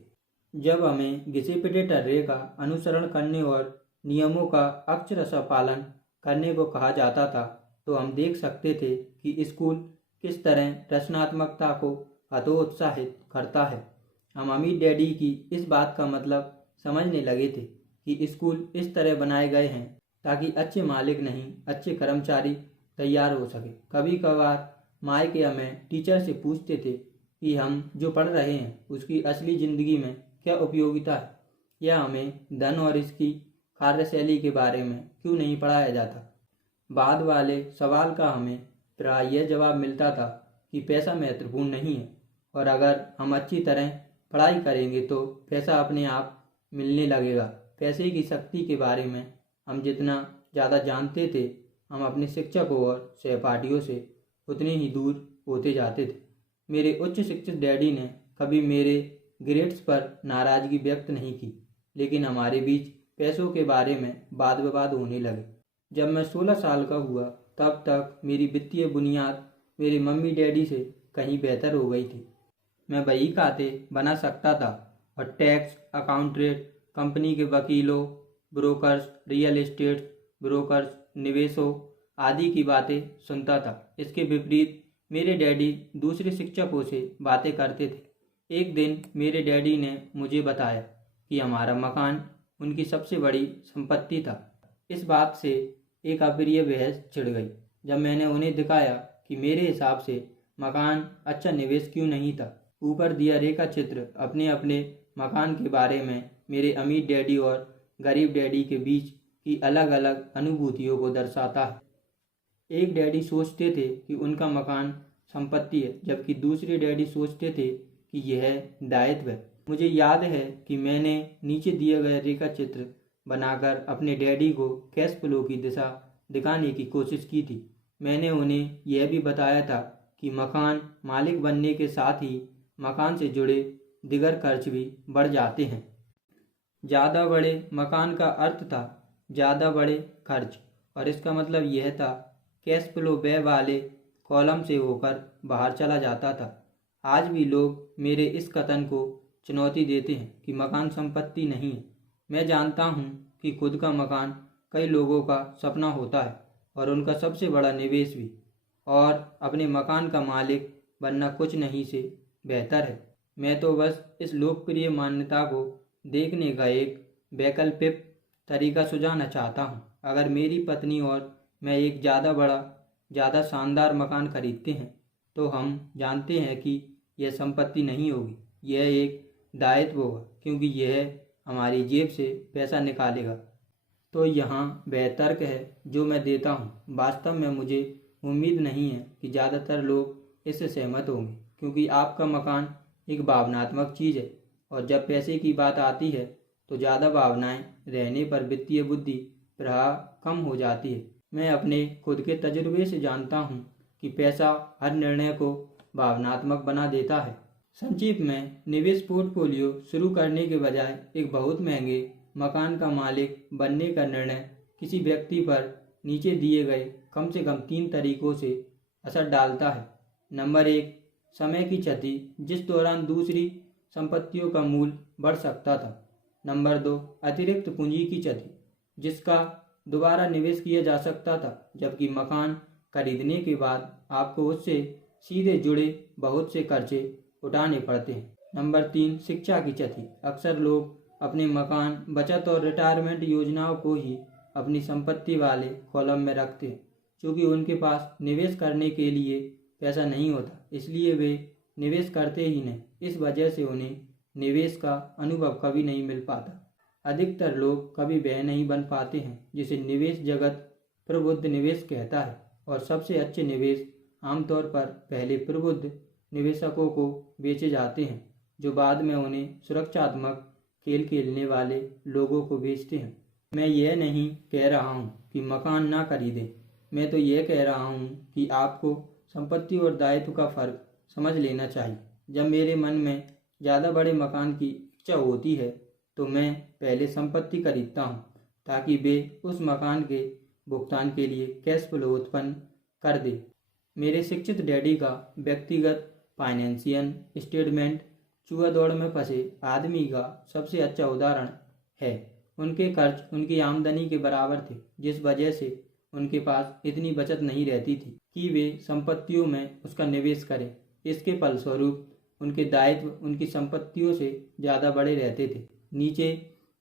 जब हमें घिसे पिटे टर्रे का अनुसरण करने और नियमों का अक्षरशः पालन करने को कहा जाता था, तो हम देख सकते थे कि स्कूल किस तरह रचनात्मकता को हतोत्साहित करता है। हम अमीर डैडी की इस बात का मतलब समझने लगे थे कि स्कूल इस तरह बनाए गए हैं ताकि अच्छे मालिक नहीं, अच्छे कर्मचारी तैयार हो सके। कभी कभार माइक या मैं टीचर से पूछते थे कि हम जो पढ़ रहे हैं उसकी असली ज़िंदगी में क्या उपयोगिता है, या हमें धन और इसकी कार्यशैली के बारे में क्यों नहीं पढ़ाया जाता। बाद वाले सवाल का हमें प्राय यह जवाब मिलता था कि पैसा महत्वपूर्ण नहीं है, और अगर हम अच्छी तरह पढ़ाई करेंगे तो पैसा अपने आप मिलने लगेगा। पैसे की शक्ति के बारे में हम जितना ज़्यादा जानते थे, हम अपने शिक्षकों और सहपाठियों से उतने ही दूर होते जाते थे। मेरे उच्च शिक्षित डैडी ने कभी मेरे ग्रेड्स पर नाराज़गी व्यक्त नहीं की, लेकिन हमारे बीच पैसों के बारे में वाद विवाद होने लगे। जब मैं 16 साल का हुआ तब तक मेरी वित्तीय बुनियाद मेरे मम्मी डैडी से कहीं बेहतर हो गई थी। मैं बही खाते बना सकता था और टैक्स, अकाउंटेंट, कंपनी के वकीलों, ब्रोकर्स, रियल एस्टेट ब्रोकर्स, निवेशों आदि की बातें सुनता था। इसके विपरीत मेरे डैडी दूसरे शिक्षकों से बातें करते थे। एक दिन मेरे डैडी ने मुझे बताया कि हमारा मकान उनकी सबसे बड़ी संपत्ति था। इस बात से एक अप्रिय बहस छिड़ गई जब मैंने उन्हें दिखाया कि मेरे हिसाब से मकान अच्छा निवेश क्यों नहीं था। ऊपर दिया रेखा चित्र अपने अपने मकान के बारे में मेरे अमीर डैडी और गरीब डैडी के बीच की अलग अलग अनुभूतियों को दर्शाता है। एक डैडी सोचते थे कि उनका मकान संपत्ति है, जबकि दूसरे डैडी सोचते थे कि यह दायित्व है। मुझे याद है कि मैंने नीचे दिए गए रेखा चित्र बनाकर अपने डैडी को कैश फ्लो की दिशा दिखाने की कोशिश की थी। मैंने उन्हें यह भी बताया था कि मकान मालिक बनने के साथ ही मकान से जुड़े दिगर खर्च भी बढ़ जाते हैं। ज़्यादा बड़े मकान का अर्थ था ज़्यादा बड़े खर्च, और इसका मतलब यह था कैश फ्लो व्यय वाले कॉलम से होकर बाहर चला जाता था। आज भी लोग मेरे इस कथन को चुनौती देते हैं कि मकान संपत्ति नहीं है। मैं जानता हूँ कि खुद का मकान कई लोगों का सपना होता है और उनका सबसे बड़ा निवेश भी, और अपने मकान का मालिक बनना कुछ नहीं से बेहतर है। मैं तो बस इस लोकप्रिय मान्यता को देखने का एक वैकल्पिक तरीका सुझाना चाहता हूँ। अगर मेरी पत्नी और मैं एक ज़्यादा शानदार मकान खरीदते हैं तो हम जानते हैं कि यह संपत्ति नहीं होगी, यह एक दायित्व होगा, क्योंकि यह हमारी जेब से पैसा निकालेगा। तो यहाँ वह तर्क है जो मैं देता हूँ। वास्तव में मुझे उम्मीद नहीं है कि ज़्यादातर लोग इससे सहमत होंगे, क्योंकि आपका मकान एक भावनात्मक चीज़ है, और जब पैसे की बात आती है तो ज़्यादा भावनाएं रहने पर वित्तीय बुद्धि प्रवाह कम हो जाती है। मैं अपने खुद के तजुर्बे से जानता हूँ कि पैसा हर निर्णय को भावनात्मक बना देता है। संक्षेप में, निवेश पोर्टफोलियो शुरू करने के बजाय एक बहुत महंगे मकान का मालिक बनने का निर्णय किसी व्यक्ति पर नीचे दिए गए कम से कम 3 तरीकों से असर डालता है। नंबर 1, समय की क्षति, जिस दौरान दूसरी संपत्तियों का मूल्य बढ़ सकता था। नंबर 2, अतिरिक्त पूंजी की क्षति, जिसका दोबारा निवेश किया जा सकता था, जबकि मकान खरीदने के बाद आपको उससे सीधे जुड़े बहुत से खर्चे उठाने पड़ते हैं। नंबर 3, शिक्षा की क्षति, अक्सर लोग अपने मकान, बचत और रिटायरमेंट योजनाओं को ही अपनी संपत्ति वाले कॉलम में रखते हैं, क्योंकि उनके पास निवेश करने के लिए पैसा नहीं होता, इसलिए वे निवेश करते ही नहीं। इस वजह से उन्हें निवेश का अनुभव कभी नहीं मिल पाता। अधिकतर लोग कभी वह नहीं बन पाते हैं जिसे निवेश जगत प्रबुद्ध निवेश कहता है, और सबसे अच्छे निवेश आमतौर पर पहले प्रबुद्ध निवेशकों को बेचे जाते हैं, जो बाद में उन्हें सुरक्षात्मक खेल खेलने वाले लोगों को बेचते हैं। मैं यह नहीं कह रहा हूँ कि मकान ना खरीदें, मैं तो यह कह रहा हूँ कि आपको संपत्ति और दायित्व का फर्क समझ लेना चाहिए। जब मेरे मन में ज़्यादा बड़े मकान की इच्छा होती है तो मैं पहले संपत्ति खरीदता हूँ, ताकि वे उस मकान के भुगतान के लिए कैश फ्लो उत्पन्न कर दे। मेरे शिक्षित डैडी का व्यक्तिगत फाइनेंशियल स्टेटमेंट चूहा दौड़ में फंसे आदमी का सबसे अच्छा उदाहरण है। उनके खर्च उनकी आमदनी के बराबर थे, जिस वजह से उनके पास इतनी बचत नहीं रहती थी कि वे संपत्तियों में उसका निवेश करें। इसके फलस्वरूप उनके दायित्व उनकी संपत्तियों से ज़्यादा बड़े रहते थे। नीचे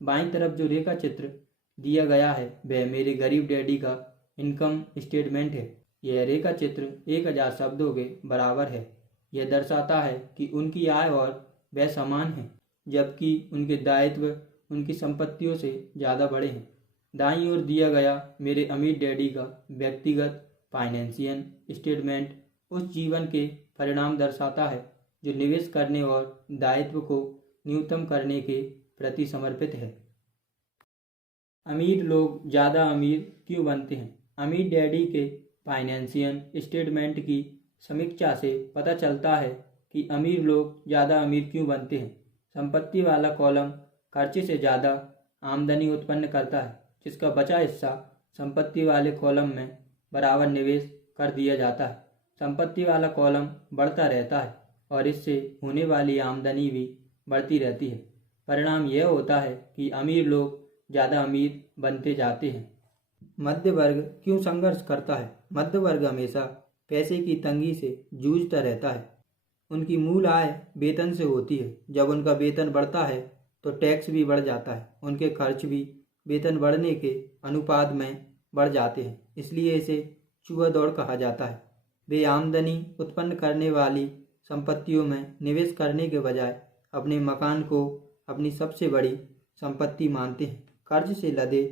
बाईं तरफ जो रेखा चित्र दिया गया है वह मेरे गरीब डैडी का इनकम स्टेटमेंट है। यह रेखा चित्र 1000 शब्दों के बराबर है। यह दर्शाता है कि उनकी आय और व्यय समान है, जबकि उनके दायित्व उनकी संपत्तियों से ज़्यादा बड़े हैं। दाईं ओर दिया गया मेरे अमीर डैडी का व्यक्तिगत फाइनेंशियल स्टेटमेंट उस जीवन के परिणाम दर्शाता है जो निवेश करने और दायित्व को न्यूनतम करने के प्रति समर्पित है। अमीर लोग ज़्यादा अमीर क्यों बनते हैं? अमीर डैडी के फाइनेंशियल स्टेटमेंट की समीक्षा से पता चलता है कि अमीर लोग ज़्यादा अमीर क्यों बनते हैं। संपत्ति वाला कॉलम खर्चे से ज़्यादा आमदनी उत्पन्न करता है, जिसका बचा हिस्सा संपत्ति वाले कॉलम में बराबर निवेश कर दिया जाता है। संपत्ति वाला कॉलम बढ़ता रहता है और इससे होने वाली आमदनी भी बढ़ती रहती है। परिणाम यह होता है कि अमीर लोग ज़्यादा अमीर बनते जाते हैं। मध्य वर्ग क्यों संघर्ष करता है? मध्य वर्ग हमेशा पैसे की तंगी से जूझता रहता है। उनकी मूल आय वेतन से होती है। जब उनका वेतन बढ़ता है तो टैक्स भी बढ़ जाता है। उनके खर्च भी वेतन बढ़ने के अनुपात में बढ़ जाते हैं, इसलिए इसे चूहा दौड़ कहा जाता है। वे आमदनी उत्पन्न करने वाली संपत्तियों में निवेश करने के बजाय अपने मकान को अपनी सबसे बड़ी संपत्ति मानते हैं। कर्ज से लदे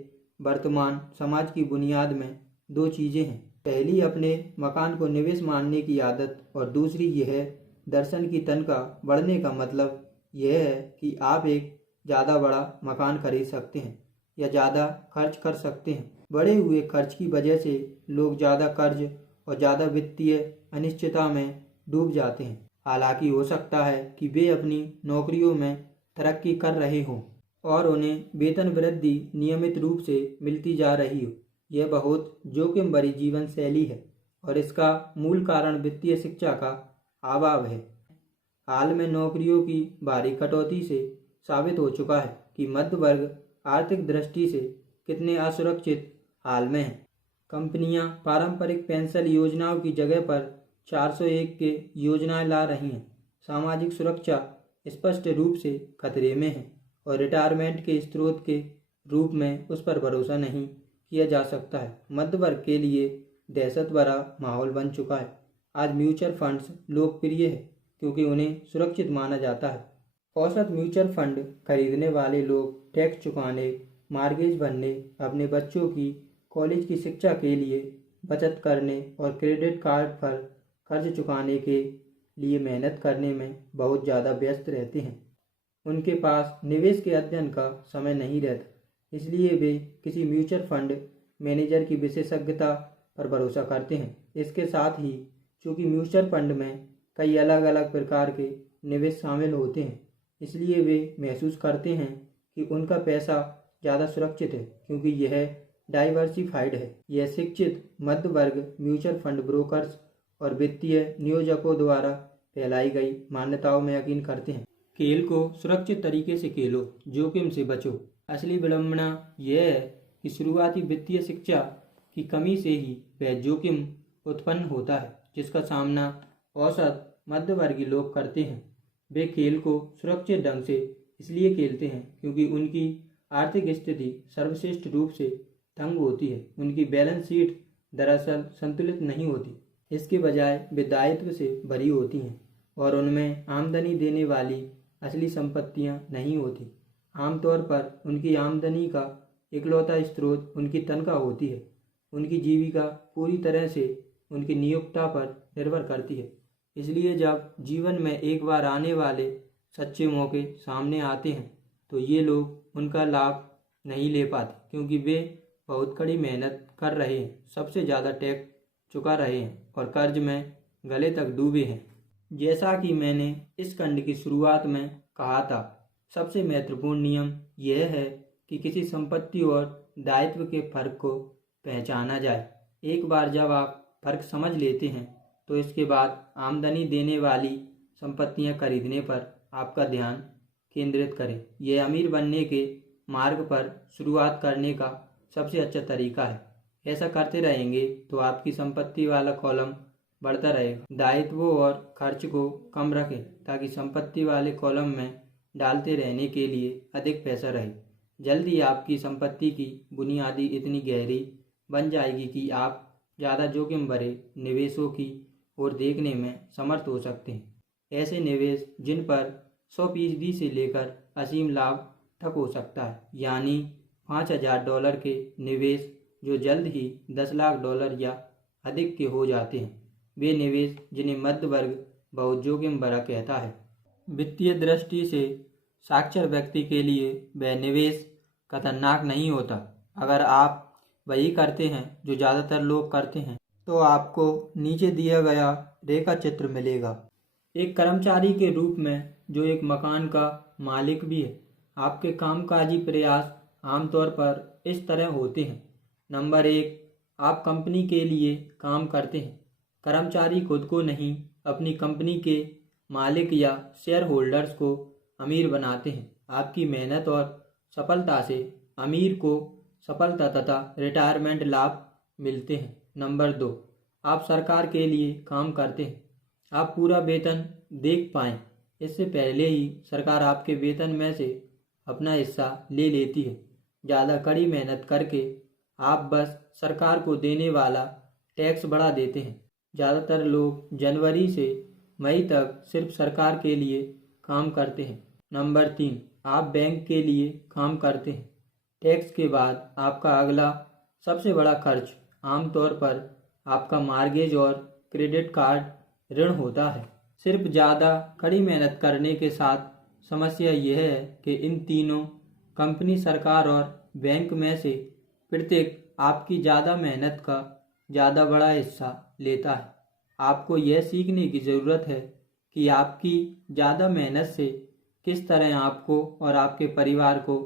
वर्तमान समाज की बुनियाद में दो चीज़ें हैं। पहली अपने मकान को निवेश मानने की आदत, और दूसरी यह दर्शन की तनख्वाह बढ़ने का मतलब यह है कि आप एक ज़्यादा बड़ा मकान खरीद सकते हैं या ज़्यादा खर्च कर सकते हैं। बढ़े हुए खर्च की वजह से लोग ज़्यादा कर्ज और ज़्यादा वित्तीय अनिश्चितता में डूब जाते हैं। हालांकि हो सकता है कि वे अपनी नौकरियों में तरक्की कर रहे हों और उन्हें वेतन वृद्धि नियमित रूप से मिलती जा रही हो। यह बहुत जोखिम भरी जीवन शैली है और इसका मूल कारण वित्तीय शिक्षा का अभाव है। हाल में नौकरियों की भारी कटौती से साबित हो चुका है कि मध्य वर्ग आर्थिक दृष्टि से कितने असुरक्षित हाल में है। कंपनियां पारंपरिक पेंशन योजनाओं की जगह पर 401 के योजनाएं ला रही हैं। सामाजिक सुरक्षा स्पष्ट रूप से खतरे में है और रिटायरमेंट के स्रोत के रूप में उस पर भरोसा नहीं किया जा सकता है। मध्य वर्ग के लिए दहशत भरा माहौल बन चुका है। आज म्यूचुअल फंड्स लोकप्रिय है क्योंकि उन्हें सुरक्षित माना जाता है। औसत म्यूचुअल फंड खरीदने वाले लोग टैक्स चुकाने, मार्गेज भरने, अपने बच्चों की कॉलेज की शिक्षा के लिए बचत करने और क्रेडिट कार्ड पर कर्ज चुकाने के लिए मेहनत करने में बहुत ज़्यादा व्यस्त रहते हैं। उनके पास निवेश के अध्ययन का समय नहीं रहता, इसलिए वे किसी म्यूचुअल फंड मैनेजर की विशेषज्ञता पर भरोसा करते हैं। इसके साथ ही चूँकि म्यूचुअल फंड में कई अलग अलग प्रकार के निवेश शामिल होते हैं, इसलिए वे महसूस करते हैं कि उनका पैसा ज़्यादा सुरक्षित है क्योंकि यह डाइवर्सिफाइड है। यह शिक्षित मध्य वर्ग म्यूचुअल फंड ब्रोकर्स और वित्तीय नियोजकों द्वारा फैलाई गई मान्यताओं में यकीन करते हैं। खेल को सुरक्षित तरीके से खेलो, जोखिम से बचो। असली विडंबना यह है कि शुरुआती वित्तीय शिक्षा की कमी से ही वह जोखिम उत्पन्न होता है जिसका सामना औसत मध्यवर्गीय लोग करते हैं। वे खेल को सुरक्षित ढंग से इसलिए खेलते हैं क्योंकि उनकी आर्थिक स्थिति सर्वश्रेष्ठ रूप से तंग होती है। उनकी बैलेंस शीट दरअसल संतुलित नहीं होती। इसके बजाय वे दायित्व से भरी होती हैं और उनमें आमदनी देने वाली असली संपत्तियां नहीं होती। आमतौर पर उनकी आमदनी का इकलौता स्रोत उनकी तनख्वाह होती है। उनकी जीविका पूरी तरह से उनकी नियोक्ता पर निर्भर करती है। इसलिए जब जीवन में एक बार आने वाले सच्चे मौके सामने आते हैं तो ये लोग उनका लाभ नहीं ले पाते, क्योंकि वे बहुत कड़ी मेहनत कर रहे हैं, सबसे ज़्यादा टैक्स चुका रहे हैं और कर्ज में गले तक डूबे हैं। जैसा कि मैंने इस खंड की शुरुआत में कहा था, सबसे महत्वपूर्ण नियम यह है कि किसी संपत्ति और दायित्व के फर्क को पहचाना जाए। एक बार जब आप फर्क समझ लेते हैं तो इसके बाद आमदनी देने वाली संपत्तियां खरीदने पर आपका ध्यान केंद्रित करें। यह अमीर बनने के मार्ग पर शुरुआत करने का सबसे अच्छा तरीका है। ऐसा करते रहेंगे तो आपकी संपत्ति वाला कॉलम बढ़ता रहेगा। दायित्वों और खर्च को कम रखें ताकि संपत्ति वाले कॉलम में डालते रहने के लिए अधिक पैसा रहे। जल्दी आपकी संपत्ति की बुनियादी इतनी गहरी बन जाएगी कि आप ज़्यादा जोखिम भरे निवेशों की ओर देखने में समर्थ हो सकते हैं। ऐसे निवेश जिन पर 100% से लेकर असीम लाभ तक हो सकता है, यानी $5,000 के निवेश जो जल्द ही $10 लाख या अधिक के हो जाते हैं, वे निवेश जिन्हें मध्य वर्ग बहुत जोखिम भरा कहता है। वित्तीय दृष्टि से साक्षर व्यक्ति के लिए वह निवेश खतरनाक नहीं होता। अगर आप वही करते हैं जो ज़्यादातर लोग करते हैं तो आपको नीचे दिया गया रेखा चित्र मिलेगा। एक कर्मचारी के रूप में जो एक मकान का मालिक भी है, आपके कामकाजी प्रयास आमतौर पर इस तरह होते हैं। नंबर 1, आप कंपनी के लिए काम करते हैं। कर्मचारी खुद को नहीं, अपनी कंपनी के मालिक या शेयर होल्डर्स को अमीर बनाते हैं। आपकी मेहनत और सफलता से अमीर को सफलता तथा रिटायरमेंट लाभ मिलते हैं। नंबर 2, आप सरकार के लिए काम करते हैं। आप पूरा वेतन देख पाएं इससे पहले ही सरकार आपके वेतन में से अपना हिस्सा ले लेती है। ज़्यादा कड़ी मेहनत करके आप बस सरकार को देने वाला टैक्स बढ़ा देते हैं। ज़्यादातर लोग जनवरी से मई तक सिर्फ सरकार के लिए काम करते हैं। नंबर 3, आप बैंक के लिए काम करते हैं। टैक्स के बाद आपका अगला सबसे बड़ा खर्च आमतौर पर आपका मार्गेज और क्रेडिट कार्ड ऋण होता है। सिर्फ ज़्यादा कड़ी मेहनत करने के साथ समस्या यह है कि इन तीनों, कंपनी, सरकार और बैंक में से प्रत्येक आपकी ज़्यादा मेहनत का ज़्यादा बड़ा हिस्सा लेता है। आपको यह सीखने की ज़रूरत है कि आपकी ज़्यादा मेहनत से किस तरह आपको और आपके परिवार को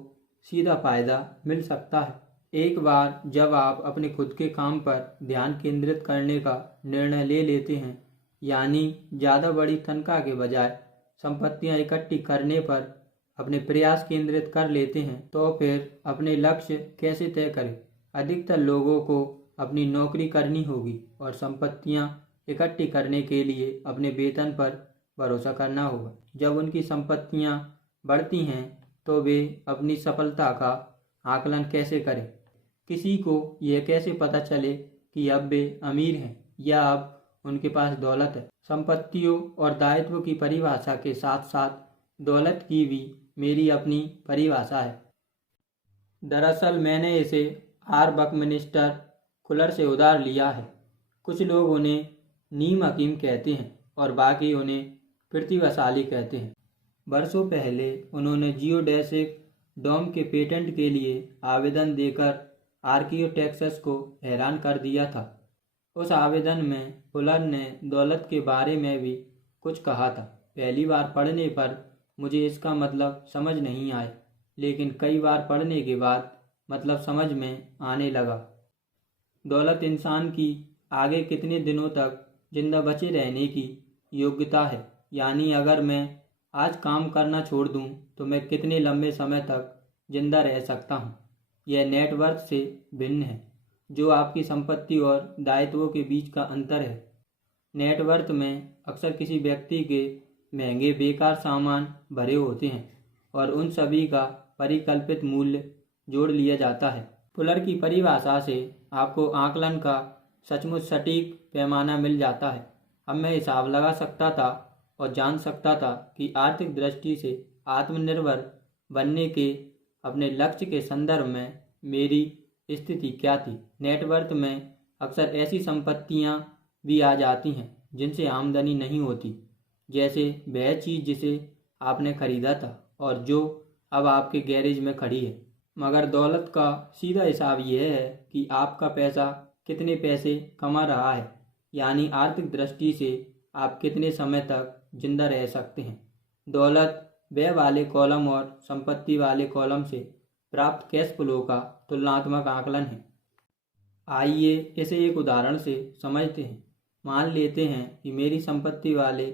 सीधा फायदा मिल सकता है। एक बार जब आप अपने खुद के काम पर ध्यान केंद्रित करने का निर्णय ले लेते हैं, यानी ज़्यादा बड़ी तनख्वाह के बजाय संपत्तियां इकट्ठी करने पर अपने प्रयास केंद्रित कर लेते हैं, तो फिर अपने लक्ष्य कैसे तय करें। अधिकतर लोगों को अपनी नौकरी करनी होगी और संपत्तियां इकट्ठी करने के लिए अपने वेतन पर भरोसा करना होगा। जब उनकी संपत्तियां बढ़ती हैं तो वे अपनी सफलता का आकलन कैसे करें। किसी को यह कैसे पता चले कि अब वे अमीर हैं या अब उनके पास दौलत है। संपत्तियों और दायित्व की परिभाषा के साथ साथ दौलत की भी मेरी अपनी परिभाषा है। दरअसल मैंने इसे आर बकमिनिस्टर खुलर से उधार लिया है। कुछ लोग उन्हें नीम हकीम कहते हैं और बाकी उन्हें प्रतिभाशाली कहते हैं। वर्षों पहले उन्होंने जियोडेसिक डोम के पेटेंट के लिए आवेदन देकर आर्कियोटेक्सस को हैरान कर दिया था। उस आवेदन में फुलर ने दौलत के बारे में भी कुछ कहा था। पहली बार पढ़ने पर मुझे इसका मतलब समझ नहीं आया, लेकिन कई बार पढ़ने के बाद मतलब समझ में आने लगा। दौलत इंसान की आगे कितने दिनों तक जिंदा बचे रहने की योग्यता है, यानी अगर मैं आज काम करना छोड़ दूं तो मैं कितने लंबे समय तक जिंदा रह सकता हूं। यह नेटवर्थ से भिन्न है, जो आपकी संपत्ति और दायित्वों के बीच का अंतर है। नेटवर्थ में अक्सर किसी व्यक्ति के महंगे बेकार सामान भरे होते हैं और उन सभी का परिकल्पित मूल्य जोड़ लिया जाता है। फुलर की परिभाषा से आपको आकलन का सचमुच सटीक पैमाना मिल जाता है। अब मैं हिसाब लगा सकता था और जान सकता था कि आर्थिक दृष्टि से आत्मनिर्भर बनने के अपने लक्ष्य के संदर्भ में मेरी स्थिति क्या थी। नेटवर्थ में अक्सर ऐसी संपत्तियां भी आ जाती हैं जिनसे आमदनी नहीं होती, जैसे वह चीज़ जिसे आपने खरीदा था और जो अब आपके गैरेज में खड़ी है। मगर दौलत का सीधा हिसाब यह है कि आपका पैसा कितने पैसे कमा रहा है, यानी आर्थिक दृष्टि से आप कितने समय तक जिंदा रह सकते हैं। दौलत व्यय वाले कॉलम और संपत्ति वाले कॉलम से प्राप्त कैश फ्लो का तुलनात्मक आकलन है। आइए इसे एक उदाहरण से समझते हैं। मान लेते हैं कि मेरी संपत्ति वाले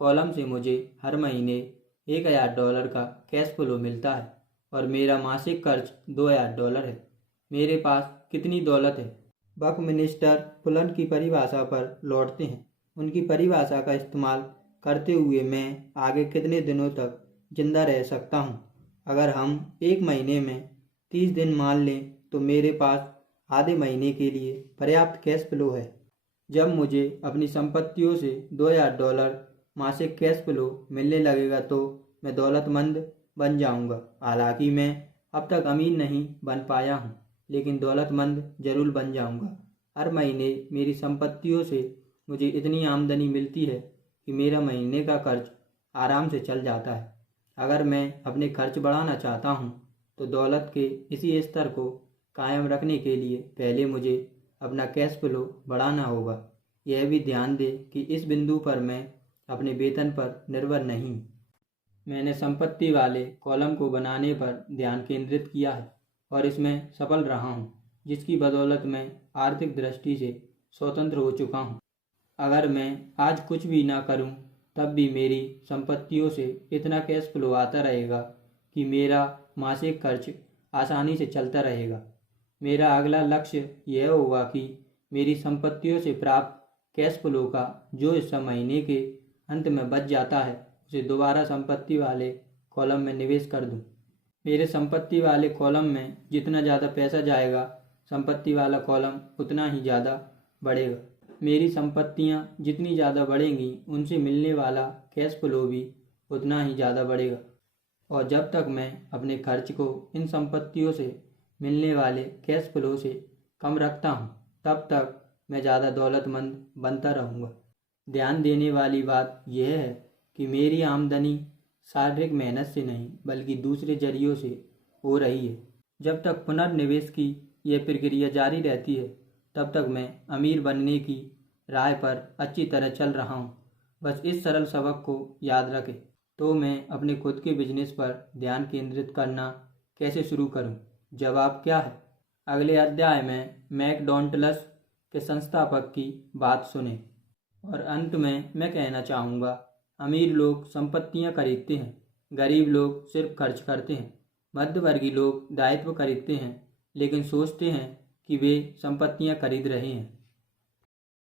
कॉलम से मुझे हर महीने $1000 का कैश फ्लो मिलता है और मेरा मासिक खर्च $2000 है। मेरे पास कितनी दौलत है? बकमिनिस्टर पुलन की परिभाषा पर लौटते हैं। उनकी परिभाषा का इस्तेमाल करते हुए मैं आगे कितने दिनों तक जिंदा रह सकता हूँ? अगर हम एक महीने में 30 दिन मान लें तो मेरे पास आधे महीने के लिए पर्याप्त कैश फ्लो है। जब मुझे अपनी संपत्तियों से $2000 मासिक कैश फ्लो मिलने लगेगा तो मैं दौलतमंद बन जाऊंगा। हालांकि मैं अब तक अमीर नहीं बन पाया हूँ, लेकिन दौलतमंद जरूर बन जाऊंगा। हर महीने मेरी संपत्तियों से मुझे इतनी आमदनी मिलती है कि मेरा महीने का खर्च आराम से चल जाता है। अगर मैं अपने खर्च बढ़ाना चाहता हूँ तो दौलत के इसी स्तर को कायम रखने के लिए पहले मुझे अपना कैश फ्लो बढ़ाना होगा। यह भी ध्यान दें कि इस बिंदु पर मैं अपने वेतन पर निर्भर नहीं। मैंने संपत्ति वाले कॉलम को बनाने पर ध्यान केंद्रित किया है और इसमें सफल रहा हूँ, जिसकी बदौलत मैं आर्थिक दृष्टि से स्वतंत्र हो चुका हूँ। अगर मैं आज कुछ भी ना करूँ तब भी मेरी संपत्तियों से इतना कैश फ्लो आता रहेगा कि मेरा मासिक खर्च आसानी से चलता रहेगा। मेरा अगला लक्ष्य यह होगा कि मेरी संपत्तियों से प्राप्त कैश फ्लो का जो हिस्सा महीने के अंत में बच जाता है उसे दोबारा संपत्ति वाले कॉलम में निवेश कर दूं। मेरे संपत्ति वाले कॉलम में जितना ज़्यादा पैसा जाएगा, संपत्ति वाला कॉलम उतना ही ज़्यादा बढ़ेगा। मेरी संपत्तियां जितनी ज़्यादा बढ़ेंगी, उनसे मिलने वाला कैश फ्लो भी उतना ही ज़्यादा बढ़ेगा। और जब तक मैं अपने खर्च को इन संपत्तियों से मिलने वाले कैश फ्लो से कम रखता हूँ, तब तक मैं ज़्यादा दौलतमंद बनता रहूँगा। ध्यान देने वाली बात यह है कि मेरी आमदनी शारीरिक मेहनत से नहीं बल्कि दूसरे जरियों से हो रही है। जब तक पुनर्निवेश की यह प्रक्रिया जारी रहती है, तब तक मैं अमीर बनने की राह पर अच्छी तरह चल रहा हूँ। बस इस सरल सबक को याद रखें। तो मैं अपने खुद के बिजनेस पर ध्यान केंद्रित करना कैसे शुरू करूँ? जवाब क्या है? अगले अध्याय में मैकडोनाल्ड्स के संस्थापक की बात सुने। और अंत में मैं कहना चाहूँगा, अमीर लोग संपत्तियाँ खरीदते हैं, गरीब लोग सिर्फ खर्च करते हैं। मध्यवर्गीय लोग दायित्व खरीदते हैं लेकिन सोचते हैं कि वे संपत्तियाँ खरीद रहे हैं।